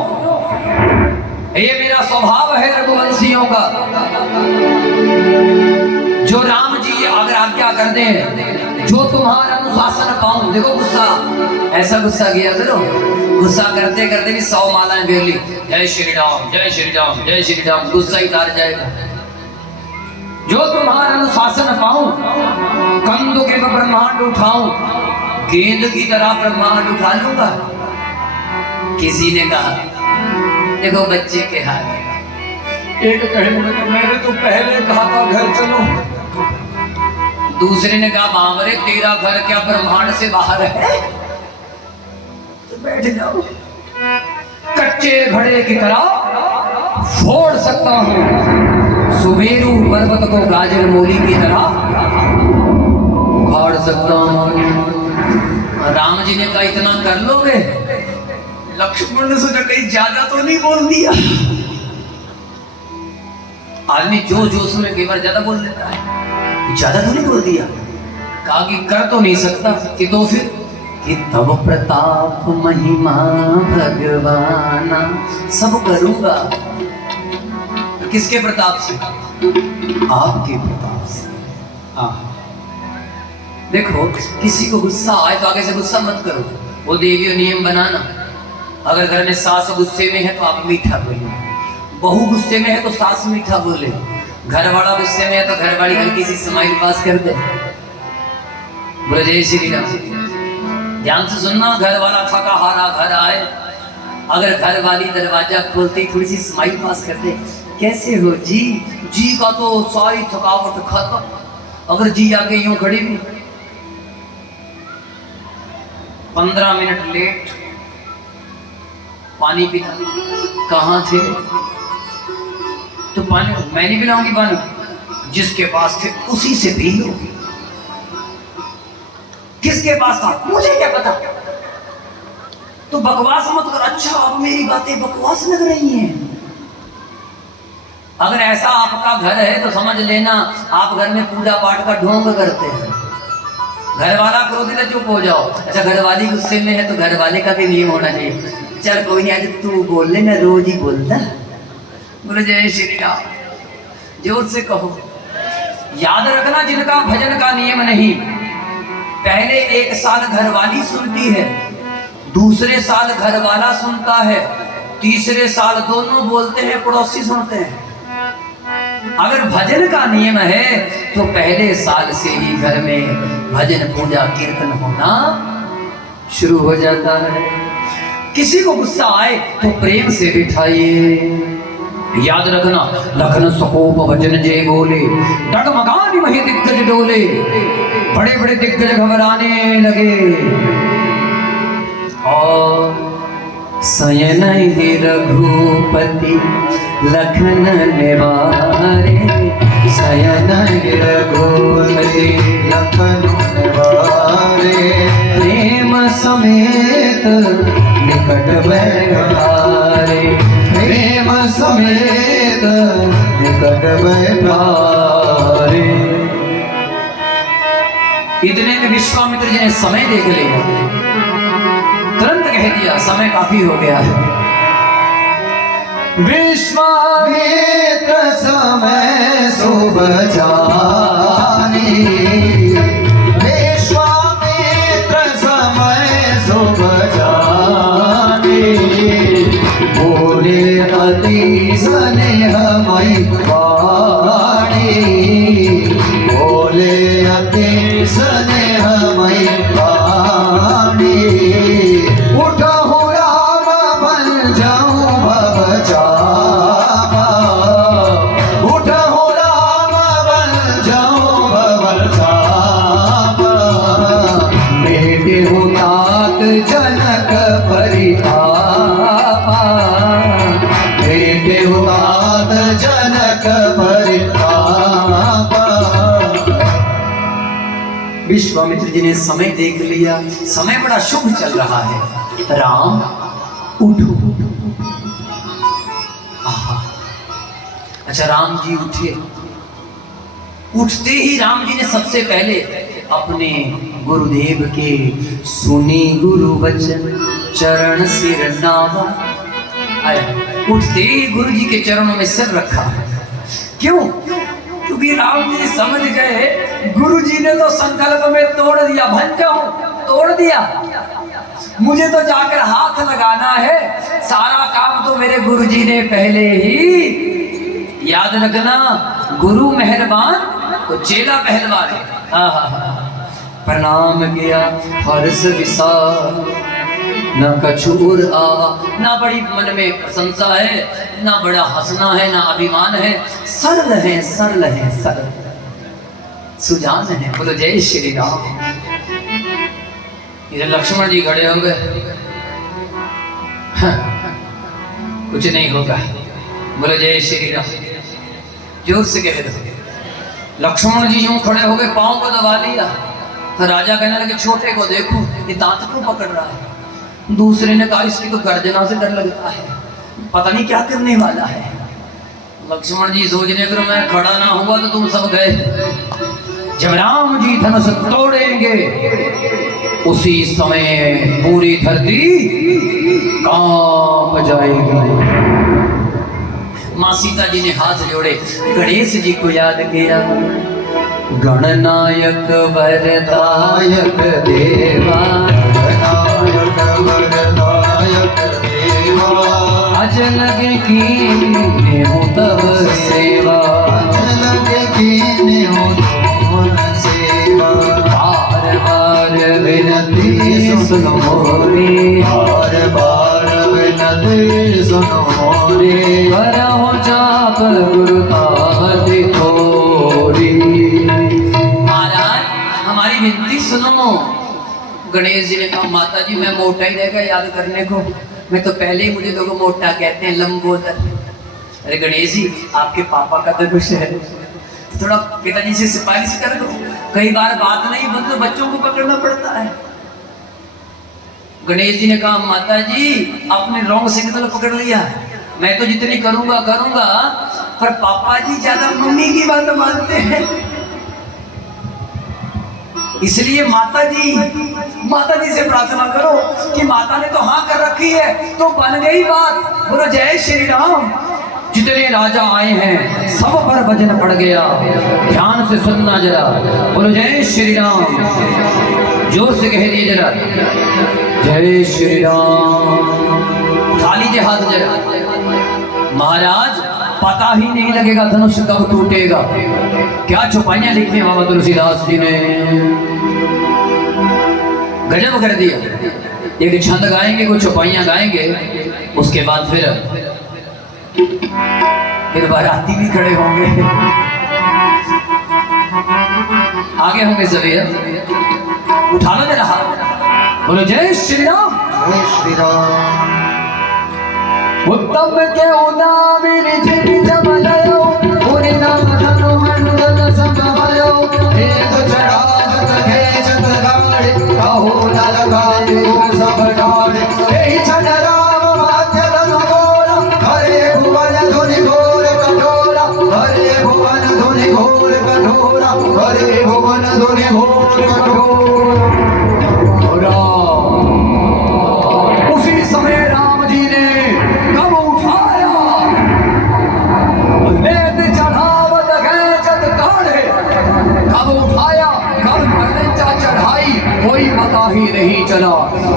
ये मेरा स्वभाव है रघुवंशियों का। जो राम जी अगर आज्ञा कर दे, जो तुम्हारा अनुशासन पाऊं। देखो गुस्सा, ऐसा गुस्सा किया करो। गुस्सा करते करते भी 100 मालाएं फेर ली। जय श्री राम, जय श्री राम, जय श्री राम। गुस्सा ही तार जाएगा। जो तुम्हारा अनुशासन पाऊं, कंदों के ब्रह्मांड उठाऊं, गेंद की तरह ब्रह्मांड उठा लूंगा। किसी ने कहा देखो बच्चे के हाथ, एक कहने लगा मैंने तो पहले कहा था घर चलो, दूसरे ने कहा बाबरे तेरा घर क्या ब्रह्मांड से बाहर है, तो बैठ जाओ। कच्चे घड़े की तरह फोड़ सकता हूं, सुमेरु पर्वत को गाजर मूली की तरह उखाड़ सकता हूं। राम जी ने कहा इतना कर लोगे? लक्ष्मण ने सोचा कहीं ज्यादा तो नहीं बोल दिया। आदमी जो जोश में कई बार ज्यादा बोल देता है, ज्यादा तो नहीं बोल दिया। कहा कि कर तो नहीं सकता कि तो फिर कि तब प्रताप महिमा भगवाना, सब करूंगा। किसके प्रताप से? आपके प्रताप से। हाँ देखो, किसी को गुस्सा आए तो आगे से गुस्सा मत करो, वो देवी नियम बनाना। अगर घर में सास गुस्से में है तो आप मीठा बोलो, बहू गुस्से में है तो सास मीठा बोले, घर वाला गुस्से में है तो घर वाली हल्की सी स्माइल पास कर दे। बोले जय श्री राम। ध्यान से सुनना, घर वाला थका हारा घर आए, अगर घर वाली दरवाजा खोलती थोड़ी सी स्माइल पास कर दे, कैसे हो जी, जी का तो सारी थकावट खत्म। अगर जी आगे यूं खड़ी भी 15 मिनट लेट, पानी पीना, कहाँ थे? तो पानी मैं नहीं पिलाऊंगी पानी, जिसके पास थे उसी से पी लो। किसके पास था मुझे क्या पता, तो बकवास मत कर। अच्छा अब मेरी बातें बकवास लग रही हैं। अगर ऐसा आपका घर है तो समझ लेना आप घर में पूजा पाठ का ढोंग करते हैं। घर वाला क्रोधित है चुप हो जाओ। अच्छा घर वाली गुस्से में है तो घर वाले का भी नियम होना चाहिए, चल कोई नहीं आज तू बोल ले, मैं रोज ही बोलता। बोले जय श्री राम, जोर से कहो। याद रखना जिनका भजन का नियम नहीं, पहले एक साल घरवाली सुनती है, दूसरे साल घरवाला सुनता है, तीसरे साल दोनों बोलते हैं, पड़ोसी सुनते हैं। अगर भजन का नियम है तो पहले साल से ही घर में भजन पूजा कीर्तन होना शुरू हो जाता है। किसी को गुस्सा आए तो प्रेम से बिठाइए। याद रखना लखन सकोप भजन जय बोले, डगमगानी मही दिग्गज डोले, बड़े बड़े दिग्गज घबराने लगे। और सयन ही रघुपति लखन निवारे, सयन ही रघुपति लखन निवारे, प्रेम समेत निकट बैठारे, प्रेम समेत निकट बैठारे। इतने में विश्वामित्र जी ने समय देख लिया, तुरंत कह दिया समय काफी हो गया है। विश्वामित्र समय शुभ जानी, विश्वामित्र समय शुभ जानी, बोले अति स्नेहमयी वाणी, बोले अति स्नेहमयी वाणी, उठहु राम बन जाऊं भव चापा, उठहु राम बन जाऊं भव चापा, बेटे हो तात जनक परितापा, बेटे हो तात जनक परितापा। विश्वामित्र जी ने समय देख लिया, समय बड़ा शुभ चल रहा है। राम उठो। आहा। अच्छा राम जी उठे, उठते ही राम जी ने सबसे पहले अपने गुरुदेव के सुनी गुरु वचन चरण सिर नावा। उठते ही गुरु जी के चरणों में सिर रखा। क्यों? क्योंकि राम जी समझ गए गुरु जी ने तो संकल्प में तोड़ दिया, भंजा हूं तोड़ दिया, मुझे तो जाकर हाथ लगाना है, सारा काम तो मेरे गुरु जी ने पहले ही। याद रखना गुरु मेहरबान तो चेला पहलवान है। प्रणाम किया हर्ष विशाल, ना कछूर आवा, ना बड़ी मन में प्रशंसा है, ना बड़ा हंसना है, ना अभिमान है, सरल है सरल है सरल सुजान है। बोलो जय श्री राम। इधर लक्ष्मण जी खड़े हो गए, हाँ, कुछ नहीं होगा। बोलो जय श्री राम, जोर से कह दो। लक्ष्मण जी यूं खड़े हो गए, पाँव को दबा लिया, तो राजा कहने लगे छोटे को देखो ये दांत क्यों पकड़ रहा है। दूसरे ने कहा इसकी तो गर्जना से डर लगता है, पता नहीं क्या करने वाला है। लक्ष्मण जी सोचने अगर मैं खड़ा ना हुआ तो तुम सब गए। जब राम जी धनुष तोड़ेंगे उसी समय पूरी धरती कांप जाएगी। माँ सीता जी ने हाथ जोड़े, गणेश जी को याद किया। गणनायक वरदायक देवा, गणनायक वरदायक देवा, अज लगे कीने हो तब सेवा, अज लगे कीने हो तब सेवा। बार बार विनती सुनो मोरी, बार बार विनती सुनो मोरी, करहो जाप गुरुताति थोरी। महाराज हमारी विनती सुनो। गणेश जी ने कहा माता जी मैं मोटा ही रह गया याद करने को, मैं तो पहले ही मुझे लोग मोटा कहते हैं, लंबोदर। अरे गणेश जी आपके पापा का धनुष है, थोड़ा पिताजी से सिफारिश कर दो। कई बार बात नहीं बनती तो बच्चों को पकड़ना पड़ता है। गणेश जी ने कहा माता जी आपने रॉन्ग सिग्नल पकड़ लिया, मैं तो जितनी करूंगा करूंगा, पर पापा जी ज्यादा मम्मी की बात मानते हैं, इसलिए माता जी से प्रार्थना करो कि माता ने तो हाँ कर रखी है तो बन गई बात। बोलो जय श्री राम। जितने राजा आए हैं सब पर वजन पड़ गया, ध्यान से सुनना जरा। बोलो जय श्री राम, जोर से कह दिए जरा जय श्री राम। उठा लीजिए हाथ जरा। महाराज पता ही नहीं लगेगा धनुष कब टूटेगा। क्या छुपाइयां लिखी बाबा तुलसीदास जी ने, गजब कर दिया। एक छंद गाएंगे, कुछ छुपाइयां गाएंगे, उसके बाद फिर बाराती भी खड़े होंगे, आगे होंगे सभी। उठा लो जरा हाथ, बोलो जय श्री राम। जय श्री राम। उत्तम के उदामिन जिन जमलयो, पुरी नाम धनु मंडल संभवयो, एक चढ़ावत खेचत गाड़े, कहो न लगाए सब डाले। यही छन राम माध्य धनु घोरा, हरे भुवन धुनि घोर कठोरा, हरे भुवन धुनि घोर कठोरा, हरे भुवन धुनि घोर कठोरा। उसी समय राम जी ने कब उठाया, लेत चढ़ावत खेचत गाड़े, कब उठाया कब मरचा चढ़ाई कोई पता ही नहीं चला।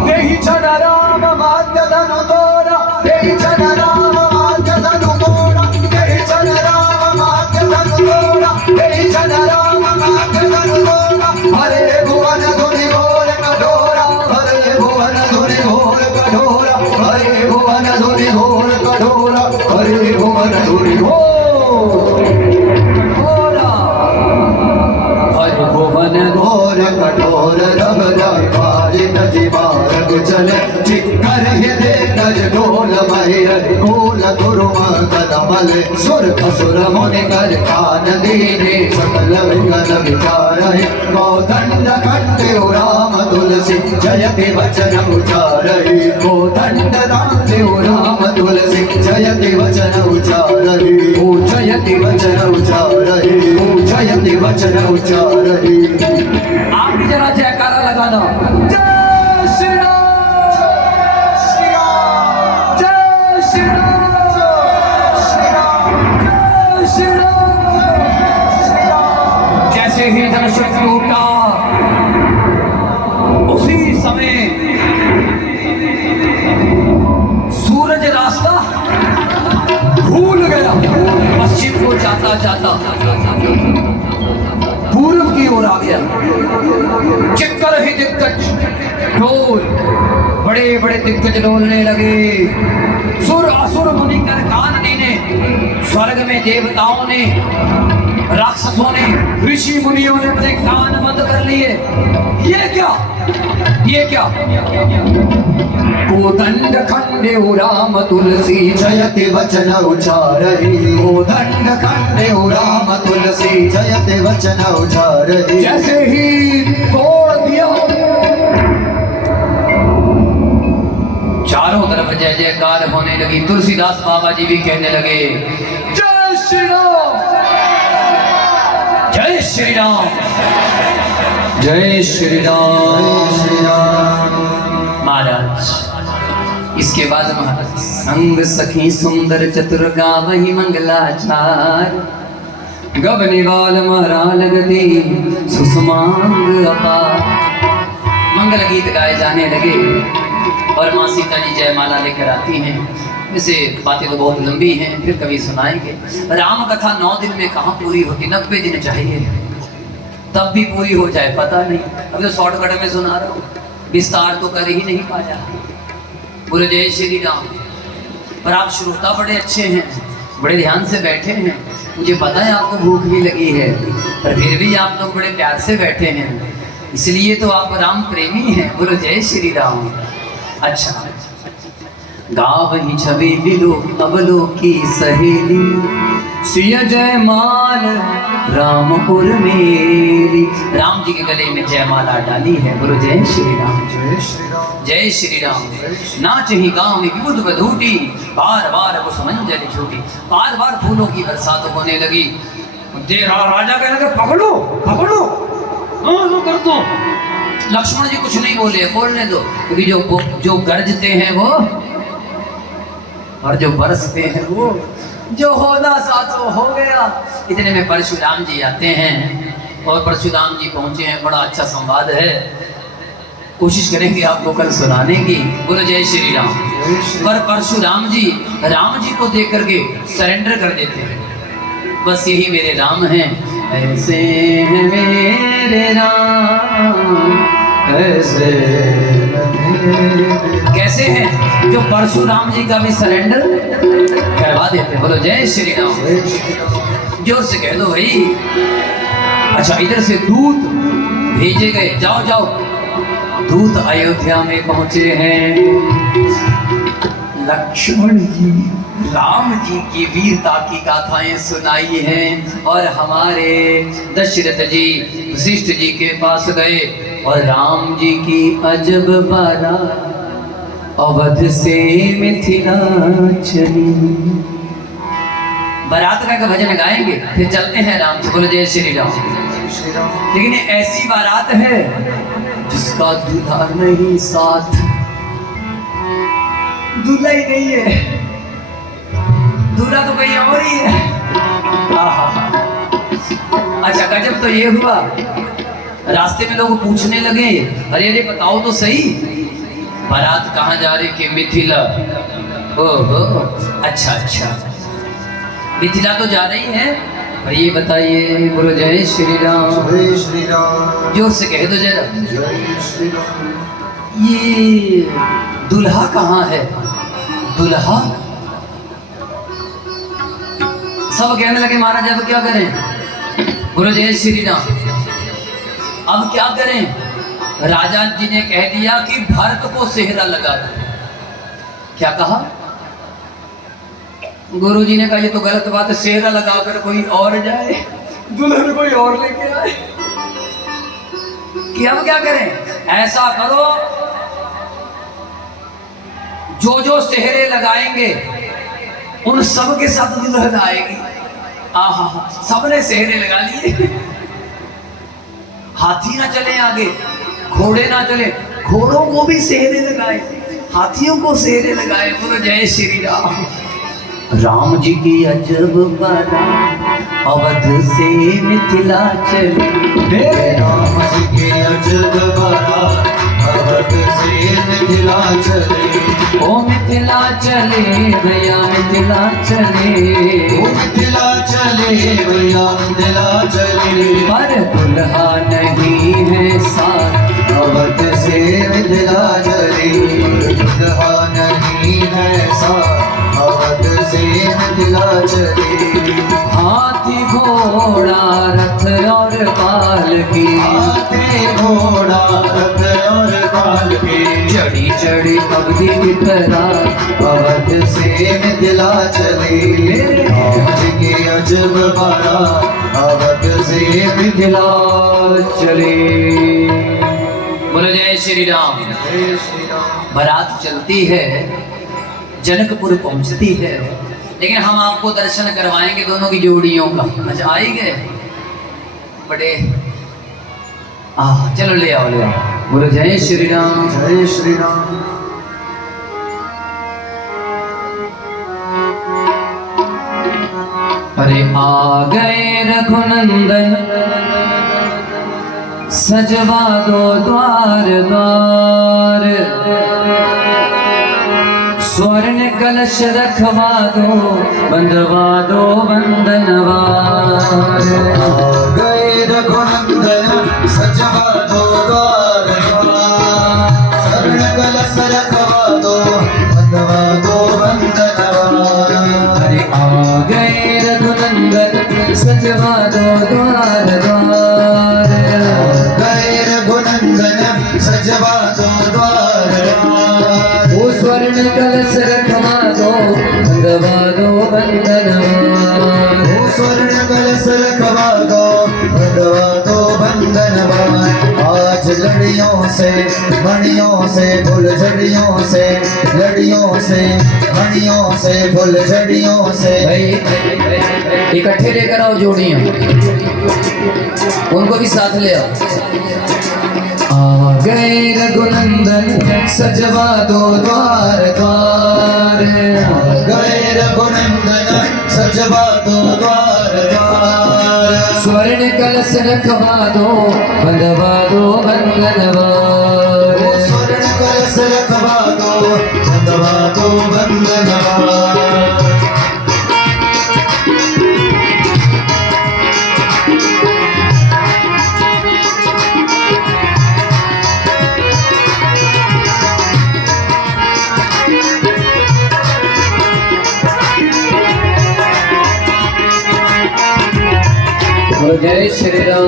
यही छन राम माध्य धनु घोरा, यही छन राम माध्य धनु घोरा, यही छन राम माध्य धनु घोरा, यही छन राम माध्य धनु घोरा, हरे भुवन धुनि घोर कठोरा, हरे भुवन धुनि घोर कठोरा, हरे भुवन धुनि घोर कठोरा, हरे भुवन धुनि घोर कठोरा, हरि भुवन घोर कठोर रब जाय मारे नजी मार्ग चले, चिक्कर हृदय नज ढोल महे गोल गुरु मगन मले, सुर असुर मुनि कर कान दीने, सकल विघ्न विचारहि, कोदंड खंडे राम तुलसी जयति वचन उचारहि, कोदंड रामदेव राम तुलसी जयति वचन उचारहि, जयति वचन उचारहि, जयति वचन उचारहि। आप भी जरा जयकारा लगाना। जय श्री राम, जय श्री राम, जय श्री राम। जैसे ही धनुष टूटा उसी समय सूरज रास्ता भूल गया, पश्चिम को जाता जाता पूर्व की ओर आ गया। चक्कर ही दिक्कत ढोल बड़े बड़े दिग्गज डोलने लगे। सुर असुर मुनि कर कान देने, स्वर्ग में देवताओं ने, राक्षसों ने, ऋषि मुनियों ने अपने कान बंद कर लिए। ये क्या, ये क्या? कोदंड खंडे राम तुलसी जयति वचन उचारहि। कोदंड खंडे राम तुलसी जयति वचन उचारहि। जैसे ही तोड़ दिया, चारों तरफ जय जयकार होने लगी। तुलसीदास बाबा जी भी कहने लगे, जय श्री राम, जय श्री राम, जय श्री राम, श्री राम। महाराज इसके बाद महाराज संग सखी सुंदर चतुर गावहि मंगलाचार, गब निवाल महाराल गति सुषमांग अपार। मंगल गीत गाए जाने लगे और माँ सीता जी जयमाला लेकर आती हैं। वैसे बातें तो बहुत लंबी हैं, फिर कभी सुनाएंगे। राम कथा 9 दिन में कहाँ पूरी होती, 90 दिन चाहिए, तब भी पूरी हो जाए पता नहीं। अभी तो शॉर्टकट में सुना रहा हूँ, विस्तार तो कर ही नहीं पाया। बोले जय श्री राम। पर आप श्रोता बड़े अच्छे हैं, बड़े ध्यान से बैठे हैं। मुझे पता है आपको भूख भी लगी है, पर फिर भी आप लोग बड़े प्यार से बैठे हैं, इसलिए तो आप राम प्रेमी हैं। बोलो जय श्री राम। अच्छा, गावहि छवि बिलो अबलो की सहेली, सिय जयमाल रामपुर मेरी। राम जी के गले में जयमाला डाली है। बोलो जय श्री राम, जय श्री राम, जय श्री राम। नाच ही गाँव में विबुध बधूटी, बार बार कुसुमंजलि छूटी। बार बार फूलों की बरसात होने लगी। राजा कहने लगे, पकड़ो पकड़ो, हाँ कर दो। लक्ष्मण जी कुछ नहीं बोले, बोलने दो, क्योंकि जो गरजते हैं वो, और जो बरसते हैं वो, जो होना सा तो हो गया। इतने में परशुराम जी आते हैं, और परशुराम जी पहुंचे हैं। बड़ा अच्छा संवाद है, कोशिश करेंगे आपको कल सुनाने की। बोलो जय श्री राम। पर परशुराम जी राम जी को देख करके सरेंडर कर देते हैं, बस यही मेरे राम हैं। ऐसे हैं मेरे राम, ऐसे कैसे हैं, जो परशुराम जी का भी सरेंडर करवा देते हैं। बोलो जय श्री राम, जोर से कह दो भाई। अच्छा, इधर से दूत भेजे गए, जाओ जाओ। दूत अयोध्या में पहुंचे हैं। लक्ष्मण जी राम जी की वीरता की गाथाएं सुनाई हैं, और हमारे दशरथ जी वशिष्ठ जी के पास गए, और राम जी की अजब बारात अवध से मिथिला चली। बारात का भजन गाएंगे, फिर चलते हैं राम से। बोलो जय श्री राम। लेकिन ऐसी बारात है जिसका दूल्हा नहीं साथ, दूल्हा ही नहीं है, दूल्हा तो कहीं और ही है। अच्छा, गजब तो ये हुआ, रास्ते में लोग पूछने लगे, अरे अरे बताओ तो सही, बारात कहाँ जा रही? कि मिथिला। ओहो, अच्छा अच्छा, मिथिला तो जा रही है। और ये बताइए, बोलो जय श्री राम, जय श्री राम, जोर से कह दो जरा, जय श्री राम। ये दुल्हा कहाँ है? दुल्हा? सब कहने लगे महाराज अब क्या करें? बोलो जय श्री राम। अब क्या करें? राजा जी ने कह दिया कि भरत को सेहरा लगा दो। क्या कहा? गुरु जी ने कहा ये तो गलत बात है, सेहरा लगाकर कोई और जाए, दुल्हन कोई और लेके आए। कि अब क्या करें? ऐसा करो, जो जो सेहरे लगाएंगे उन सब के साथ दुल्हन आएगी। आहा, सबने सेहरे लगा लिए। हाथी ना चले आगे, घोड़े ना चले, घोड़ों को भी सेहरे लगाए, हाथियों को सेहरे लगाए। बोलो जय श्री राम। राम जी की अजब बारात अवध से मिथिला चली। राम जी की अजब बारात अवध से मिथिला चली। ओ मिथिला चले भैया, मिथिला चले, ओ मिथिला चले भैया, मिथिला चले। पर दुल्हा नहीं है साथ, अवध से मिथिला चली। साथ अवध से मिथिला चले। हाथी घोड़ा रथ और पालकी, हाथी घोड़ा रथ और पालकी, चढ़ी चढ़ी अवधि बिखरा अवध से मिथिला चले। आज के अजब बारा अवध से मिथिला चले। बोलो जय श्री राम। जय श्री राम। बारात चलती है, जनकपुर पहुंचती है, लेकिन हम आपको दर्शन करवाएंगे दोनों की जोड़ियों का। अच्छा आ ही गए बड़े, चलो ले आओ ले आओ। बोलो जय श्री राम। जय श्री राम। अरे आ गए रघुनंदन सजवा दो द्वार द्वार, स्वर्ण कलश रखवा दो बंधवा दो बंधनवार। गए रघुनंदन सजवा दो द्वार द्वार, स्वर्ण कलश रखवा दो बंधवा दो बंधनवार। अरे आ गए रघुनंदन सजवा दो द्वार द्वार, गए रघुनंदन सजवा दो द्वार द्वार, वो स्वर्ण कलश रखवा दो बंधवा दो बंधनवार। वो स्वर्ण कलश रखवा दो बंधवा दो बंधनवार। आज लड़ियों से मणियों से फुलझड़ियों से, लड़ियों से मणियों से फुलझड़ियों से। भाई इकट्ठे लेकर आओ जोड़ियां, उनको भी साथ ले आओ। आ गए रघुनंदन सजवा दो द्वार द्वार, गए रघुनंदन सजवा दो द्वार द्वार, स्वर्ण कलश रखवा दो बंधवा दो बंधनवार। स्वर्ण कलश रखवा दो बंधवा दो बंधनवार। जय श्री राम।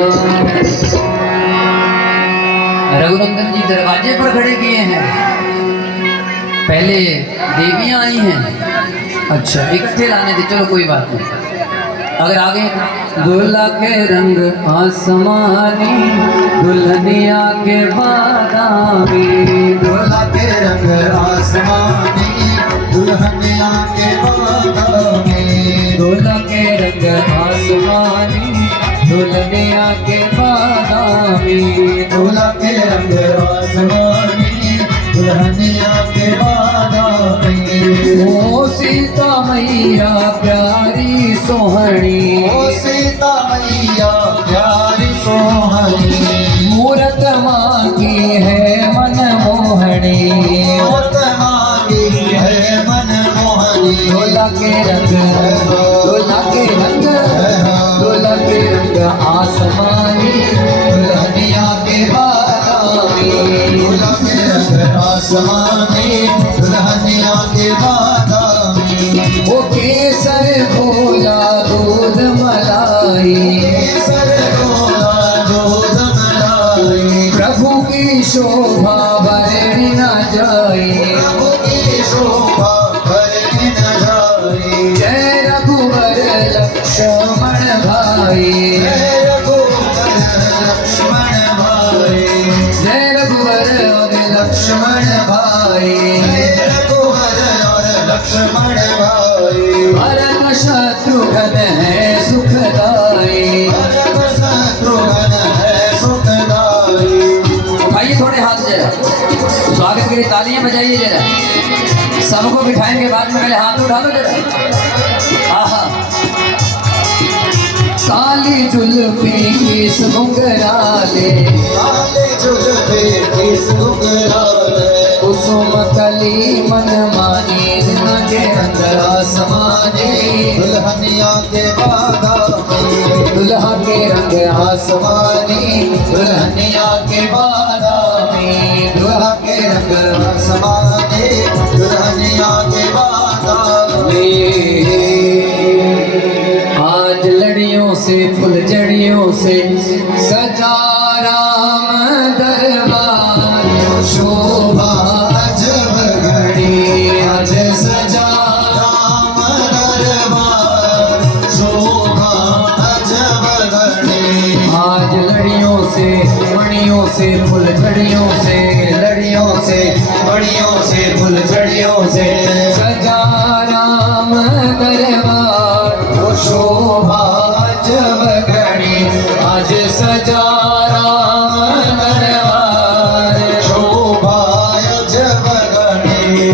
रघुनंदन जी दरवाजे पर खड़े किए हैं, पहले देवियां आई हैं। अच्छा इकट्ठे लाने थे, चलो कोई बात नहीं। अगर आगे दूल्हा के रंग आसमानी, दुल्हनिया के बादामी, दूल्हा के रंग आसमानी, दुल्हनिया के बादामी, दूल्हा के रंग आसमानी, दुल्हनिया के बादामी। दूल्हा के रंग आसमानी, दुल्हनिया के बादामी। ओ सीता मैया प्यारी सोहनी, ओ सीता मैया प्यारी सोहनी, मूरत माँ की है मनमोहनी। मूरत मांगी है मनमोहनी। दूल्हा के रंग, दूल्हा के रंग, दूल्हा के रंग आसमानी, दुल्हनिया के बादामी। दूल्हा के रंग आसमानी, दुल्हनिया के बादामी। वो केसर घोला दूध मलाई, केसर घोला दूध मलाई, प्रभु की शोभा वर्णि न जाए। प्रभु की शोभा वर्णि न जाए। जय रघुवर लक्ष्मण भाई, जय रघुवर लक्ष्मण भाई, जय रघुवर और लक्ष्मण भाई। जय रघुवर और लक्ष्मण भाई। भरत शत्रुघ्न है सुखदाई। भरत शत्रुघ्न है सुखदाई। उठाइए थोड़े हाथ जरा, स्वागत के लिए तालियां बजाइए जरा। सबको बिठाएंगे बाद में, पहले हाथ उठा लो जरा। आहा काली जुल्फी केस घुंघराले, काले जुल्फे केस घुंघराले, कुसुम कली मन मानी, दुल्हा के रंग आसमानी, दुल्हनिया के बादामी। दुल्हा के रंग आसमानी, दुल्हनिया के बादामी। दुल्हा के रंग आसमानी, दुल्हनिया के बादामी। से मणियों से फुलझड़ियों से लड़ियों से बड़ियों से फुलझड़ियों से सजा राम दरबार वो शोभा जब घड़ी आज सजा राम दरबार शोभा जब घड़ी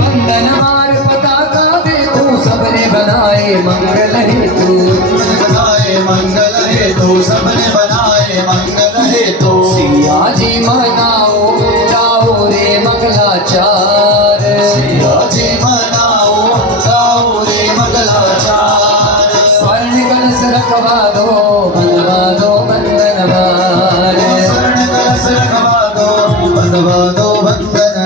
बंधन मार पताका देखो सबने बनाए मंगल हेतु बनाए मंगल हेतु सबने बनाए मंगल हेतु सिया जी मनाओ जाओ रे मंगलाचार सिया जी मनाओ गाओ रे मंगलाचार स्वर्ण कलश रखवा दो बंधनवार स्वर्ण कलश रखवा दो बंधवा दो बंधन